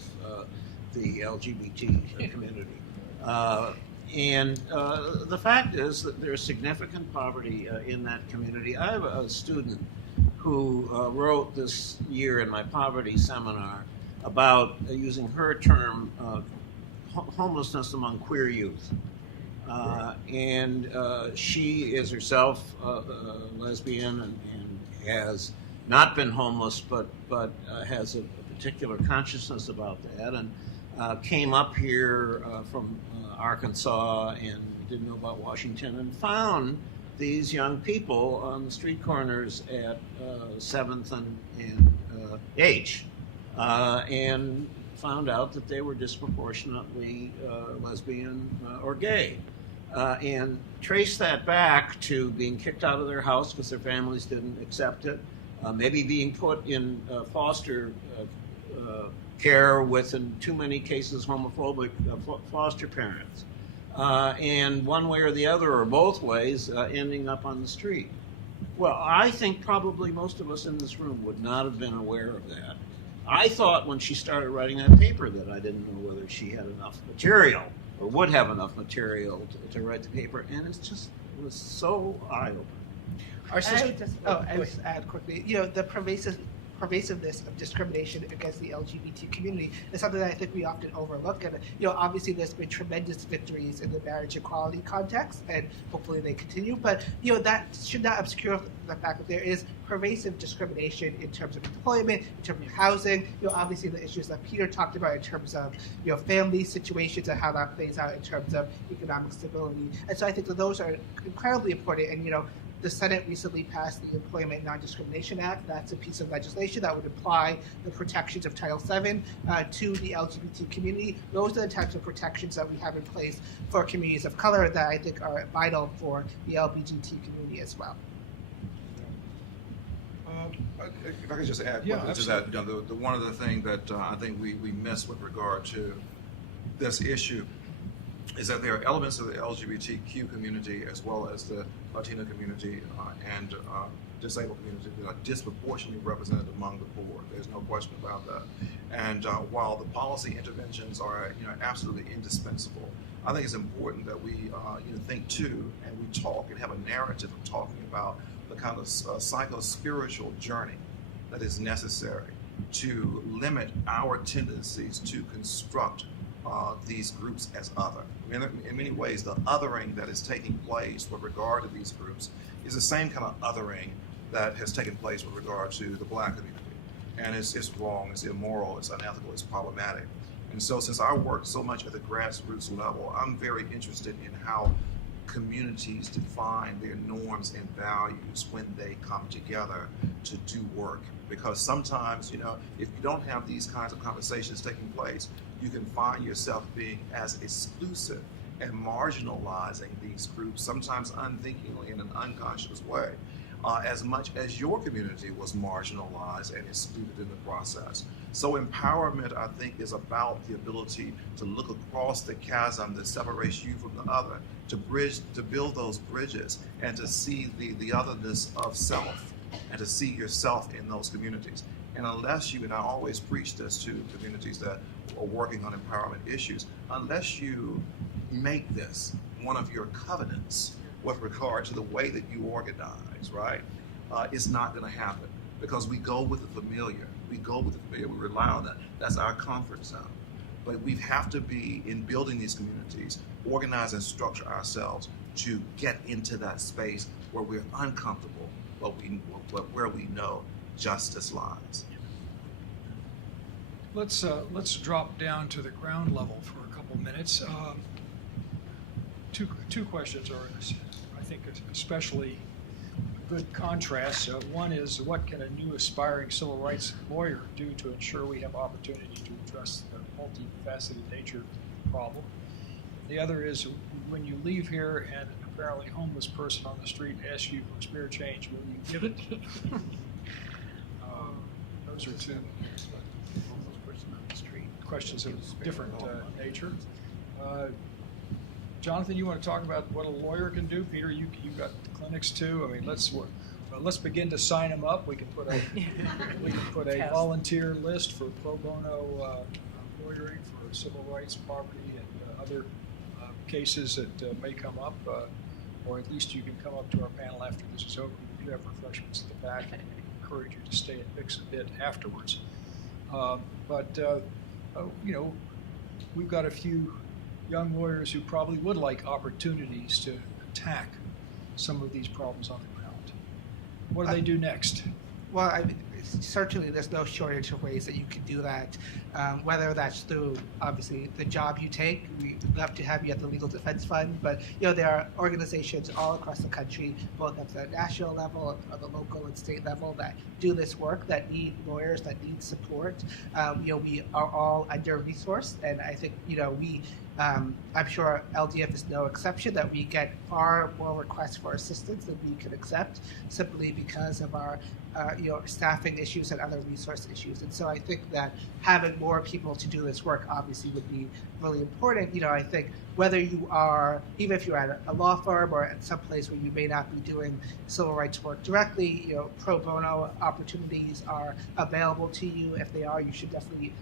the LGBT community. And the fact is that there's significant poverty in that community. I have a student who wrote this year in my poverty seminar about, using her term, homelessness among queer youth. And she is herself lesbian and has not been homeless, but has a particular consciousness about that, and came up here from Arkansas and didn't know about Washington, and found these young people on the street corners at 7th and H, and found out that they were disproportionately lesbian or gay, and traced that back to being kicked out of their house because their families didn't accept it, maybe being put in foster care with, in too many cases, homophobic foster parents. And one way or the other, or both ways, ending up on the street. Well, I think probably most of us in this room would not have been aware of that. I thought when she started writing that paper that I didn't know whether she had enough material or would have enough material to write the paper, and it was so eye-opening. Our sister, I just add quickly, the pervasiveness of discrimination against the LGBT community is something that I think we often overlook. And obviously there's been tremendous victories in the marriage equality context, and hopefully they continue. But that should not obscure the fact that there is pervasive discrimination in terms of employment, in terms of housing. Obviously the issues that Peter talked about in terms of family situations and how that plays out in terms of economic stability. And so I think that those are incredibly important. And the Senate recently passed the Employment Non-Discrimination Act. That's a piece of legislation that would apply the protections of Title VII to the LGBT community. Those are the types of protections that we have in place for communities of color that I think are vital for the LGBT community as well. If I could just add quickly to that, the one other thing that I think we miss with regard to this issue is that there are elements of the LGBTQ community as well as the Latino community and disabled community that are disproportionately represented among the poor. There's no question about that. And while the policy interventions are absolutely indispensable, I think it's important that we think too, and we talk and have a narrative of talking about the kind of psycho-spiritual journey that is necessary to limit our tendencies to construct these groups as other. In many ways, the othering that is taking place with regard to these groups is the same kind of othering that has taken place with regard to the Black community. And it's wrong, it's immoral, it's unethical, it's problematic. And so since I work so much at the grassroots level, I'm very interested in how communities define their norms and values when they come together to do work. Because sometimes, if you don't have these kinds of conversations taking place, you can find yourself being as exclusive and marginalizing these groups, sometimes unthinkingly in an unconscious way, as much as your community was marginalized and excluded in the process. So empowerment, I think, is about the ability to look across the chasm that separates you from the other, to build those bridges, and to see the otherness of self, and to see yourself in those communities. And unless you, and I always preach this to communities that are working on empowerment issues, unless you make this one of your covenants with regard to the way that you organize, right, it's not going to happen because we go with the familiar. We go with the familiar. We rely on that. That's our comfort zone. But we have to be, in building these communities, organize and structure ourselves to get into that space where we're uncomfortable, where we know justice lies. Let's drop down to the ground level for a couple minutes. Two questions are, I think, especially good contrast. One is, what can a new aspiring civil rights lawyer do to ensure we have opportunity to address the multifaceted nature of the problem? The other is, when you leave here and an apparently homeless person on the street asks you for spare change, will you give it? Those are two questions of different nature. Jonathan, you want to talk about what a lawyer can do? Peter, you got clinics too. I mean, let's begin to sign them up. We can put a volunteer list for pro bono lawyering for civil rights, poverty, and other cases that may come up. Or at least you can come up to our panel after this is over. We do have refreshments at the back, and we encourage you to stay and mix a bit afterwards. We've got a few young lawyers who probably would like opportunities to attack some of these problems on the ground. What do they do next? Well, I mean, certainly there's no shortage of ways that you can do that, whether that's through, obviously, the job you take. We'd love to have you at the Legal Defense Fund, but there are organizations all across the country, both at the national level and the local and state level, that do this work, that need lawyers, that need support. We are all under-resourced, and I think, I'm sure LDF is no exception, that we get far more requests for assistance than we can accept, simply because of our staffing issues and other resource issues. And so I think that having more people to do this work obviously would be really important. I think whether you are, even if you're at a law firm or at some place where you may not be doing civil rights work directly, pro bono opportunities are available to you. If they are, you should definitely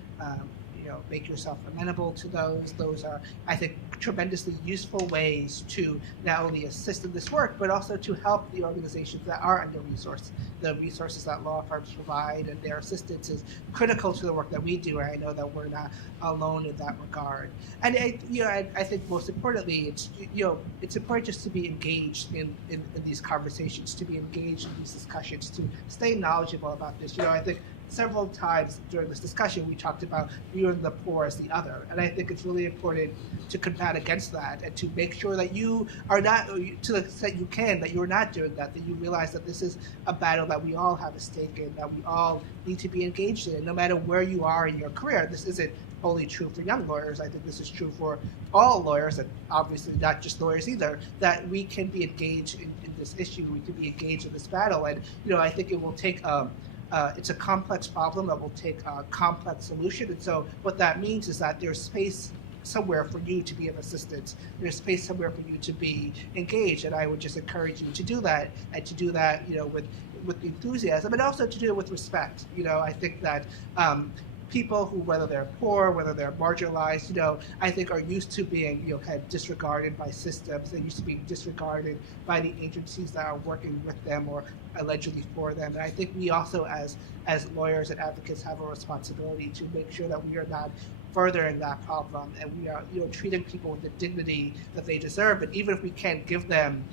make yourself amenable to those. Those are, I think, tremendously useful ways to not only assist in this work, but also to help the organizations that are under-resourced. The resources that law firms provide and their assistance is critical to the work that we do, and I know that we're not alone in that regard. And I think most importantly, it's important just to be engaged in these conversations, to be engaged in these discussions, to stay knowledgeable about this. I think several times during this discussion, we talked about viewing the poor as the other. And I think it's really important to combat against that and to make sure that you are not, to the extent you can, that you're not doing that you realize that this is a battle that we all have a stake in, that we all need to be engaged in, no matter where you are in your career. This isn't only true for young lawyers. I think this is true for all lawyers, and obviously not just lawyers either, that we can be engaged in this issue, we can be engaged in this battle. And, I think it will take it's a complex problem that will take a complex solution. And so what that means is that there's space somewhere for you to be of assistance. There's space somewhere for you to be engaged. And I would just encourage you to do that, and to do that, with enthusiasm, and also to do it with respect. I think that people who, whether they're poor, whether they're marginalized, I think are used to being, kind of disregarded by systems. They're used to being disregarded by the agencies that are working with them or allegedly for them. And I think we also, as lawyers and advocates, have a responsibility to make sure that we are not furthering that problem, and we are, treating people with the dignity that they deserve. And even if we can't give them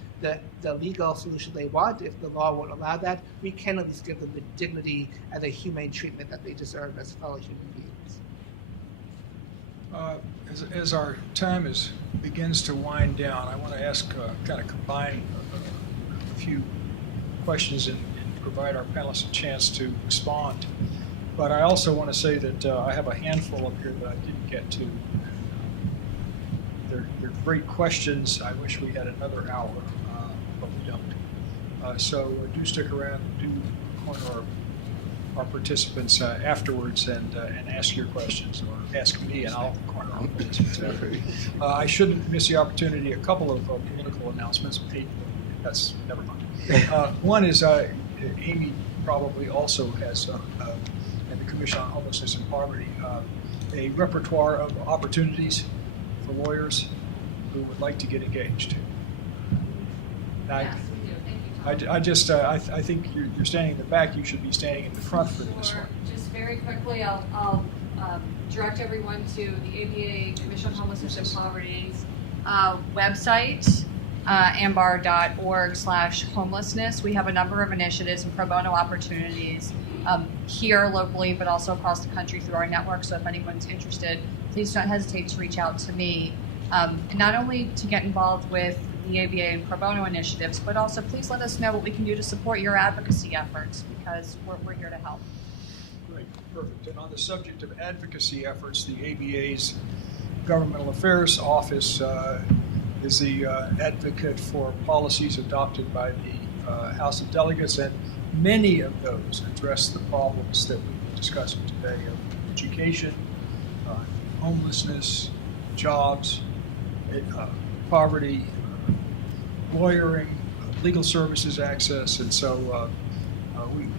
the legal solution they want, if the law won't allow that, we can at least give them the dignity and the humane treatment that they deserve as fellow human beings. As our time begins to wind down, I want to ask, kind of combine a few questions and provide our panelists a chance to respond. But I also want to say that I have a handful up here that I didn't get to. They're great questions. I wish we had another hour, but we don't. So do stick around, do corner our participants afterwards and ask your questions, or ask me and I'll corner our participants after. I shouldn't miss the opportunity, a couple of political announcements. That's never mind. One is Amy probably also has, and the Commission on Homelessness and Poverty, a repertoire of opportunities for lawyers who would like to get engaged. I, Yes, we do. Thank you, Tom. I think you're standing in the back. You should be standing in the front for this Sure. one. Just very quickly, I'll direct everyone to the ABA Commission on Homelessness and Poverty's website, ambar.org/homelessness. We have a number of initiatives and pro bono opportunities here locally, but also across the country through our network. So if anyone's interested, please don't hesitate to reach out to me. Not only to get involved with the ABA and pro bono initiatives, but also please let us know what we can do to support your advocacy efforts, because we're here to help. Great, perfect. And on the subject of advocacy efforts, the ABA's Governmental Affairs Office is the advocate for policies adopted by the House of Delegates, and many of those address the problems that we've been discussing today of education, homelessness, jobs, poverty, lawyering, legal services access, and so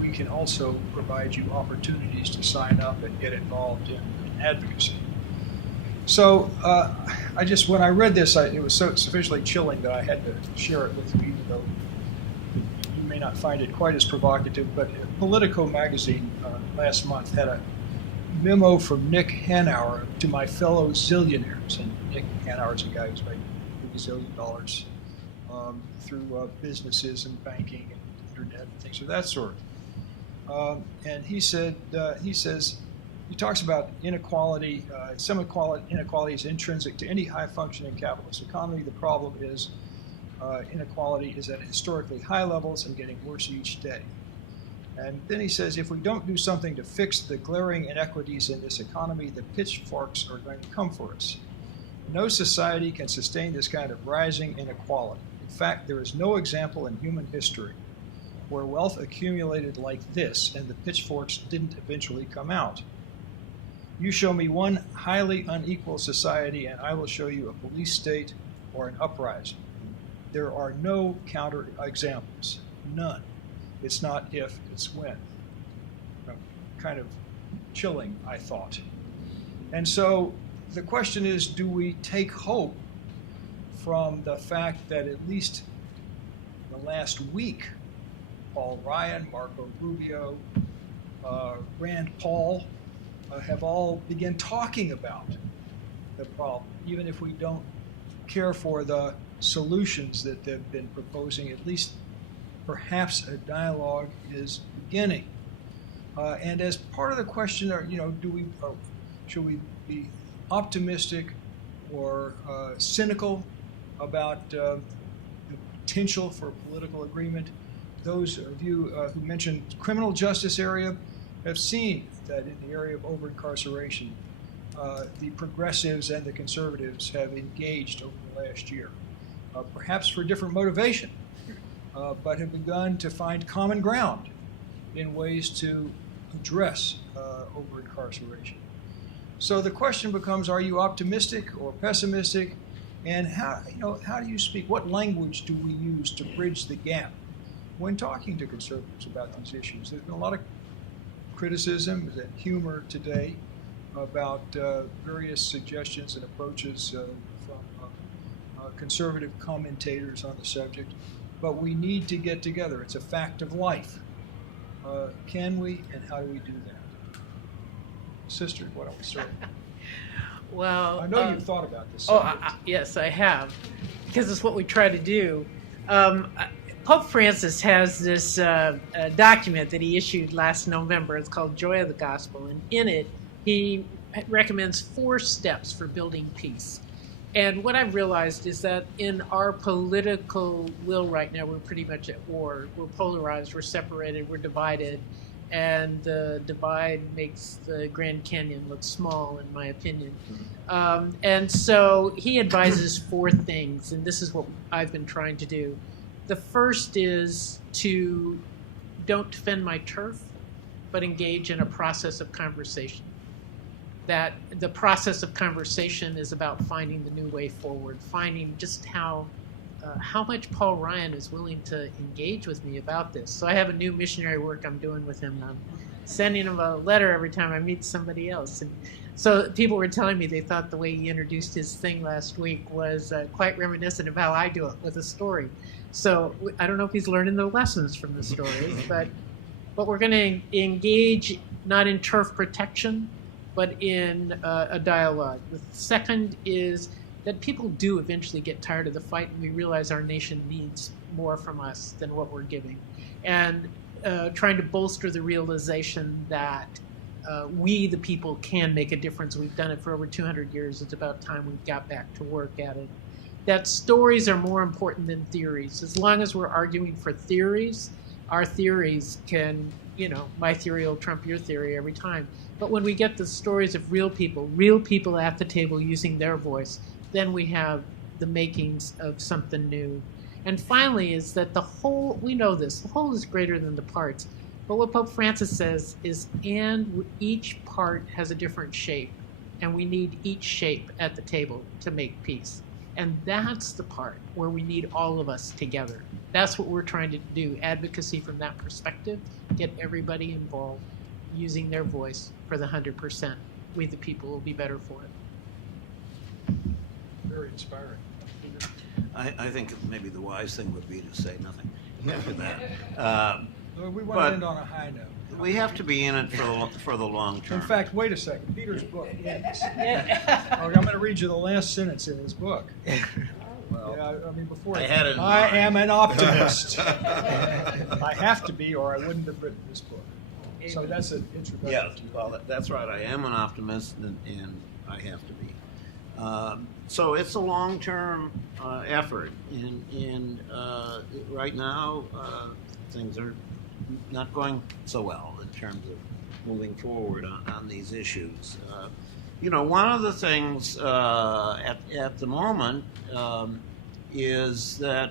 we can also provide you opportunities to sign up and get involved in advocacy. So when I read this, it was so sufficiently chilling that I had to share it with you, even though you may not find it quite as provocative. But Politico magazine last month had a memo from Nick Hanauer to my fellow zillionaires. And Nick Hanauer is a guy who's made $50 zillion through businesses and banking and internet and things of that sort. And he says, he talks about inequality. Some inequality is intrinsic to any high-functioning capitalist economy. The problem is inequality is at historically high levels and getting worse each day. And then he says, if we don't do something to fix the glaring inequities in this economy, the pitchforks are going to come for us. No society can sustain this kind of rising inequality. In fact, there is no example in human history where wealth accumulated like this and the pitchforks didn't eventually come out. You show me one highly unequal society and I will show you a police state or an uprising. There are no counter examples, none. It's not if, it's when. Kind of chilling, I thought. And so the question is, do we take hope from the fact that at least the last week, Paul Ryan, Marco Rubio, Rand Paul have all begun talking about the problem, even if we don't care for the solutions that they've been proposing. At least perhaps a dialogue is beginning. And as part of the question, should we be optimistic or cynical about the potential for political agreement? Those of you who mentioned criminal justice area have seen that in the area of over-incarceration, the progressives and the conservatives have engaged over the last year, perhaps for different motivation, but have begun to find common ground in ways to address over-incarceration. So the question becomes, are you optimistic or pessimistic? And how do you speak? What language do we use to bridge the gap when talking to conservatives about these issues? There's been a lot of criticism and humor today about various suggestions and approaches from conservative commentators on the subject, but we need to get together. It's a fact of life. Can we, and how do we do that? Sister, why don't we start? Well, I know you've thought about this. Yes, I have, because it's what we try to do. Pope Francis has this document that he issued last November. It's called Joy of the Gospel, and in it, he recommends 4 steps for building peace. And what I've realized is that in our political will right now, we're pretty much at war. We're polarized, we're separated, we're divided, and the divide makes the Grand Canyon look small, in my opinion. And so he advises 4 things, and this is what I've been trying to do. The first is to don't defend my turf, but engage in a process of conversation. That the process of conversation is about finding the new way forward, finding just how much Paul Ryan is willing to engage with me about this. So I have a new missionary work I'm doing with him. I'm sending him a letter every time I meet somebody else. And So people were telling me they thought the way he introduced his thing last week was quite reminiscent of how I do it with a story. So I don't know if he's learning the lessons from the stories, but we're going to engage not in turf protection, but in a dialogue. The second is that people do eventually get tired of the fight, and we realize our nation needs more from us than what we're giving. And trying to bolster the realization that we, the people, can make a difference. We've done it for over 200 years. It's about time we got back to work at it. That stories are more important than theories. As long as we're arguing for theories, our theories can, my theory will trump your theory every time. But when we get the stories of real people at the table using their voice, then we have the makings of something new. And finally is that the whole, we know this, the whole is greater than the parts. But what Pope Francis says is, and each part has a different shape, and we need each shape at the table to make peace. And that's the part where we need all of us together. That's what we're trying to do, advocacy from that perspective, get everybody involved, using their voice for the 100%. We, the people, will be better for it. Very inspiring. I think maybe the wise thing would be to say nothing after that. We want to end on a high note. We have to be in it for the long term. In fact, wait a second. Peter's book. I'm going to read you the last sentence in his book. Well, Before I had it in I mind. am an optimist. I have to be, or I wouldn't have written this book. So that's an introduction. Yeah, well, that's right. I am an optimist, and I have to be. So it's a long-term effort, and right now things are not going so well in terms of moving forward on these issues. One of the things at the moment is that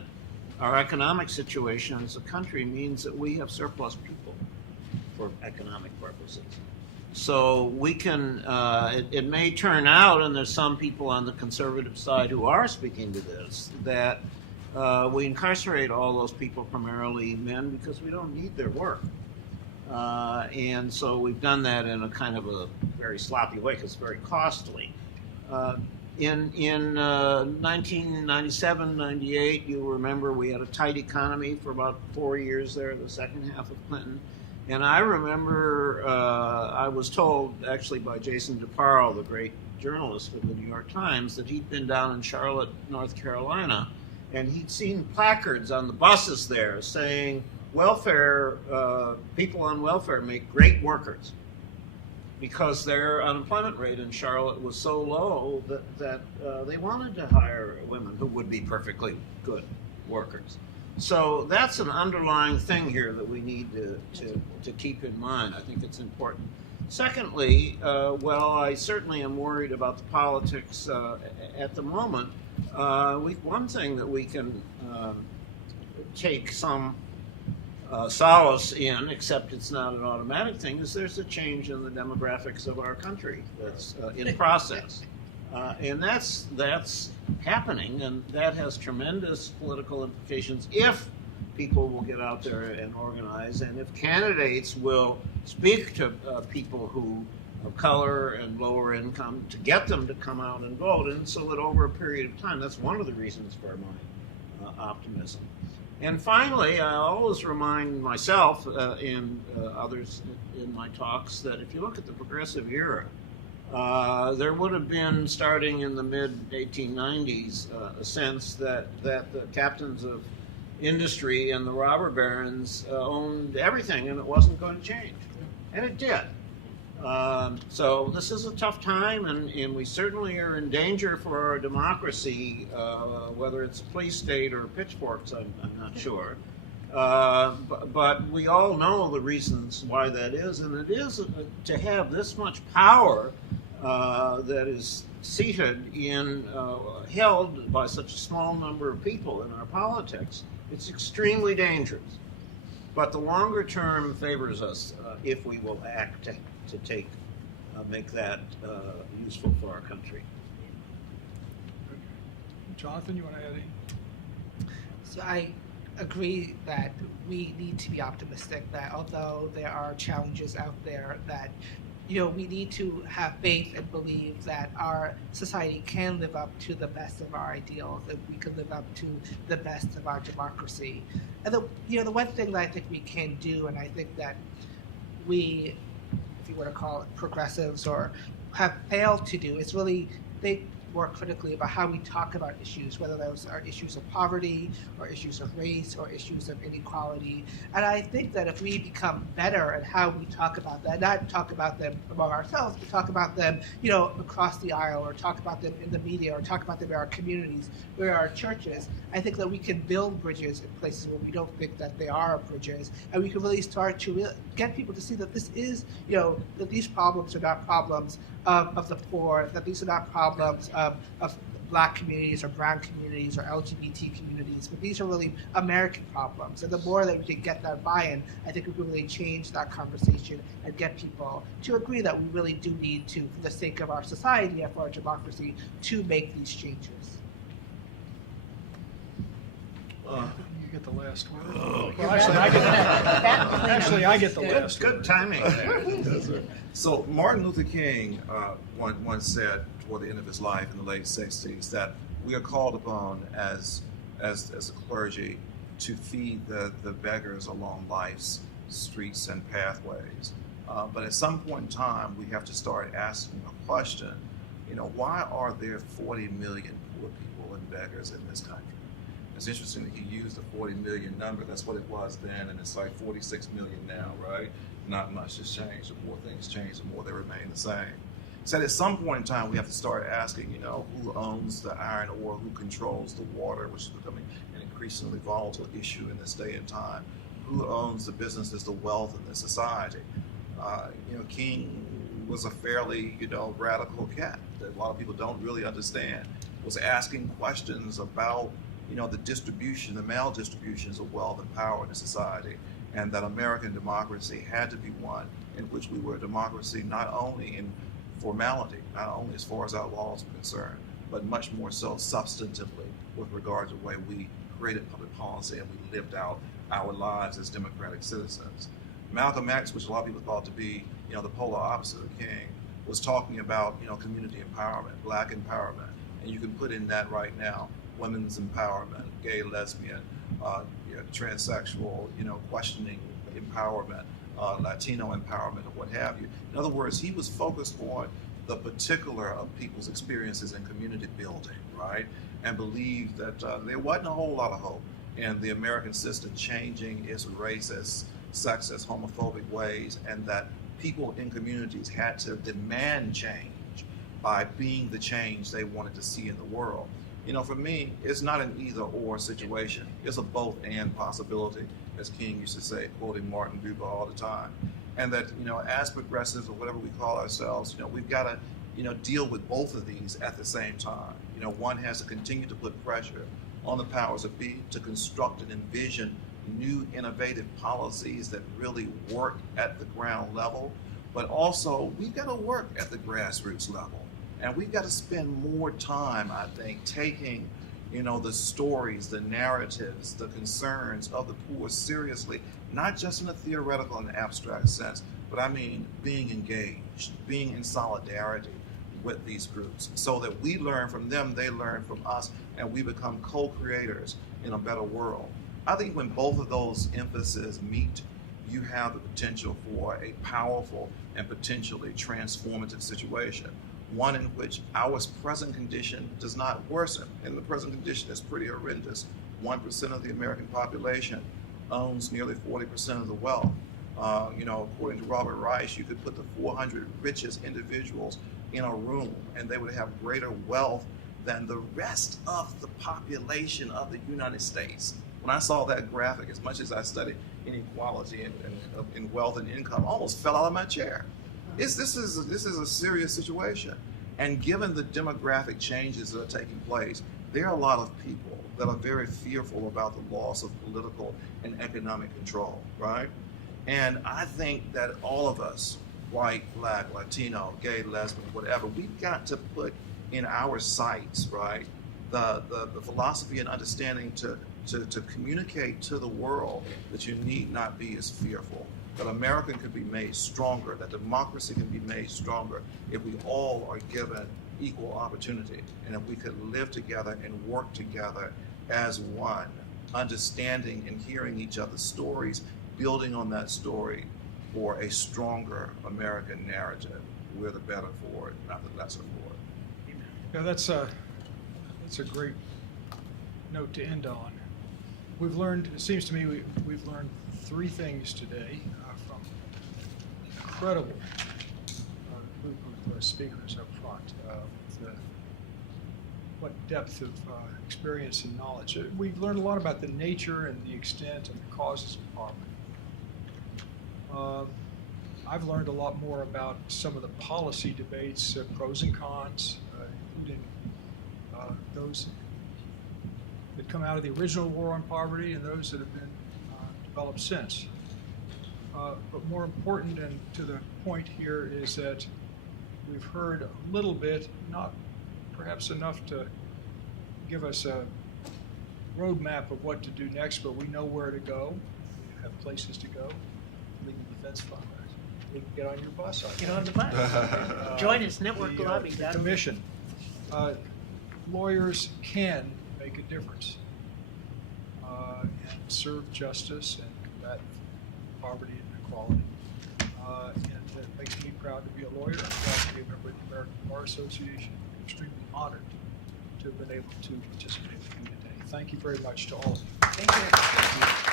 our economic situation as a country means that we have surplus people for economic purposes. So we can, it may turn out, and there's some people on the conservative side who are speaking to this, that we incarcerate all those people, primarily men, because we don't need their work. And so we've done that in a kind of a very sloppy way because it's very costly. In 1997, 98, you remember we had a tight economy for about 4 years there, the second half of Clinton. And I remember I was told, actually by Jason DeParle, the great journalist of the New York Times, that he'd been down in Charlotte, North Carolina, and he'd seen placards on the buses there saying, welfare, people on welfare make great workers, because their unemployment rate in Charlotte was so low that they wanted to hire women who would be perfectly good workers. So that's an underlying thing here that we need to keep in mind. I think it's important. Secondly, I certainly am worried about the politics at the moment. One thing that we can take some solace in, except it's not an automatic thing, is there's a change in the demographics of our country that's in process. And that's happening, and that has tremendous political implications if people will get out there and organize, and if candidates will speak to people who of color and lower income to get them to come out and vote. And so that over a period of time, that's one of the reasons for my optimism. And finally, I always remind myself and others in my talks that if you look at the progressive era, there would have been, starting in the mid-1890s, a sense that the captains of industry and the robber barons owned everything, and it wasn't going to change. And it did. So this is a tough time, and we certainly are in danger for our democracy, whether it's a police state or pitchforks, I'm not sure. But we all know the reasons why that is, and it is to have this much power that is seated in, held by such a small number of people in our politics. It's extremely dangerous. But the longer term favors us if we will act to make that useful for our country. Jonathan, you want to add anything? So I agree that we need to be optimistic, that although there are challenges out there, that we need to have faith and believe that our society can live up to the best of our ideals, that we can live up to the best of our democracy. And the one thing that I think we can do, and I think that we, if you were to call it progressives, or have failed to do, is really think more critically about how we talk about issues, whether those are issues of poverty or issues of race or issues of inequality. And I think that if we become better at how we talk about that, not talk about them among ourselves, but talk about them, across the aisle, or talk about them in the media, or talk about them in our communities, or our churches, I think that we can build bridges in places where we don't think that they are bridges, and we can really start to get people to see that this is, that these problems are not problems of the poor, that these are not problems of Black communities or brown communities or LGBT communities, but these are really American problems. And the more that we can get that buy-in, I think we can really change that conversation and get people to agree that we really do need to, for the sake of our society and for our democracy, to make these changes. You get the last word. Oh. Well, actually, I get the last word. Good timing there. So Martin Luther King once said toward the end of his life in the late 60s that we are called upon as a clergy to feed the beggars along life's streets and pathways. But at some point in time, we have to start asking a question, why are there 40 million poor people and beggars in this country? It's interesting that he used the 40 million number. That's what it was then, and it's like 46 million now, right? Not much has changed. The more things change, the more they remain the same. So at some point in time, we have to start asking, who owns the iron ore, who controls the water, which is becoming an increasingly volatile issue in this day and time. Who owns the businesses, the wealth in this society? King was a fairly, radical cat that a lot of people don't really understand. Was asking questions about the distribution, the maldistributions of wealth and power in the society, and that American democracy had to be one in which we were a democracy not only in formality, not only as far as our laws are concerned, but much more so substantively with regard to the way we created public policy and we lived out our lives as democratic citizens. Malcolm X, which a lot of people thought to be, the polar opposite of King, was talking about, community empowerment, Black empowerment, and you can put in that right now women's empowerment, gay, lesbian, transsexual, questioning empowerment, Latino empowerment, or what have you. In other words, he was focused on the particular of people's experiences in community building, right? And believed that there wasn't a whole lot of hope in the American system changing its racist, sexist, homophobic ways, and that people in communities had to demand change by being the change they wanted to see in the world. For me, it's not an either-or situation. It's a both-and possibility, as King used to say, quoting Martin Buber all the time. And that, as progressives or whatever we call ourselves, we've got to, deal with both of these at the same time. One has to continue to put pressure on the powers that be to construct and envision new innovative policies that really work at the ground level. But also, we've got to work at the grassroots level. And we've got to spend more time, I think, taking, the stories, the narratives, the concerns of the poor seriously, not just in a theoretical and abstract sense, but I mean being engaged, being in solidarity with these groups so that we learn from them, they learn from us, and we become co-creators in a better world. I think when both of those emphases meet, you have the potential for a powerful and potentially transformative situation. One in which our present condition does not worsen, and the present condition is pretty horrendous. 1% of the American population owns nearly 40% of the wealth. According to Robert Reich, you could put the 400 richest individuals in a room, and they would have greater wealth than the rest of the population of the United States. When I saw that graphic, as much as I studied inequality in wealth and income, I almost fell out of my chair. This is a serious situation. And given the demographic changes that are taking place, there are a lot of people that are very fearful about the loss of political and economic control, right? And I think that all of us, white, Black, Latino, gay, lesbian, whatever, we've got to put in our sights, right, the philosophy and understanding to communicate to the world that you need not be as fearful that America can be made stronger, that democracy can be made stronger if we all are given equal opportunity, and if we could live together and work together as one, understanding and hearing each other's stories, building on that story for a stronger American narrative. We're the better for it, not the lesser for it. Yeah, that's a great note to end on. We've learned, it seems to me, we've learned three things today from an incredible group of speakers up front. What depth of experience and knowledge. We've learned a lot about the nature and the extent and the causes of poverty. I've learned a lot more about some of the policy debates, pros and cons, including those that come out of the original war on poverty and those that have been developed since. But more important and to the point here is that we've heard a little bit, not perhaps enough to give us a roadmap of what to do next, but we know where to go. We have places to go. Legal Defense Fund. You can get on your bus. Get on the bus. Join us, network lobby. The commission. Lawyers can make a difference and serve justice and combat poverty and inequality. And it makes me proud to be a lawyer. I'm proud to be a member of the American Bar Association. I'm extremely honored to have been able to participate with you today. Thank you very much to all of you. Thank you.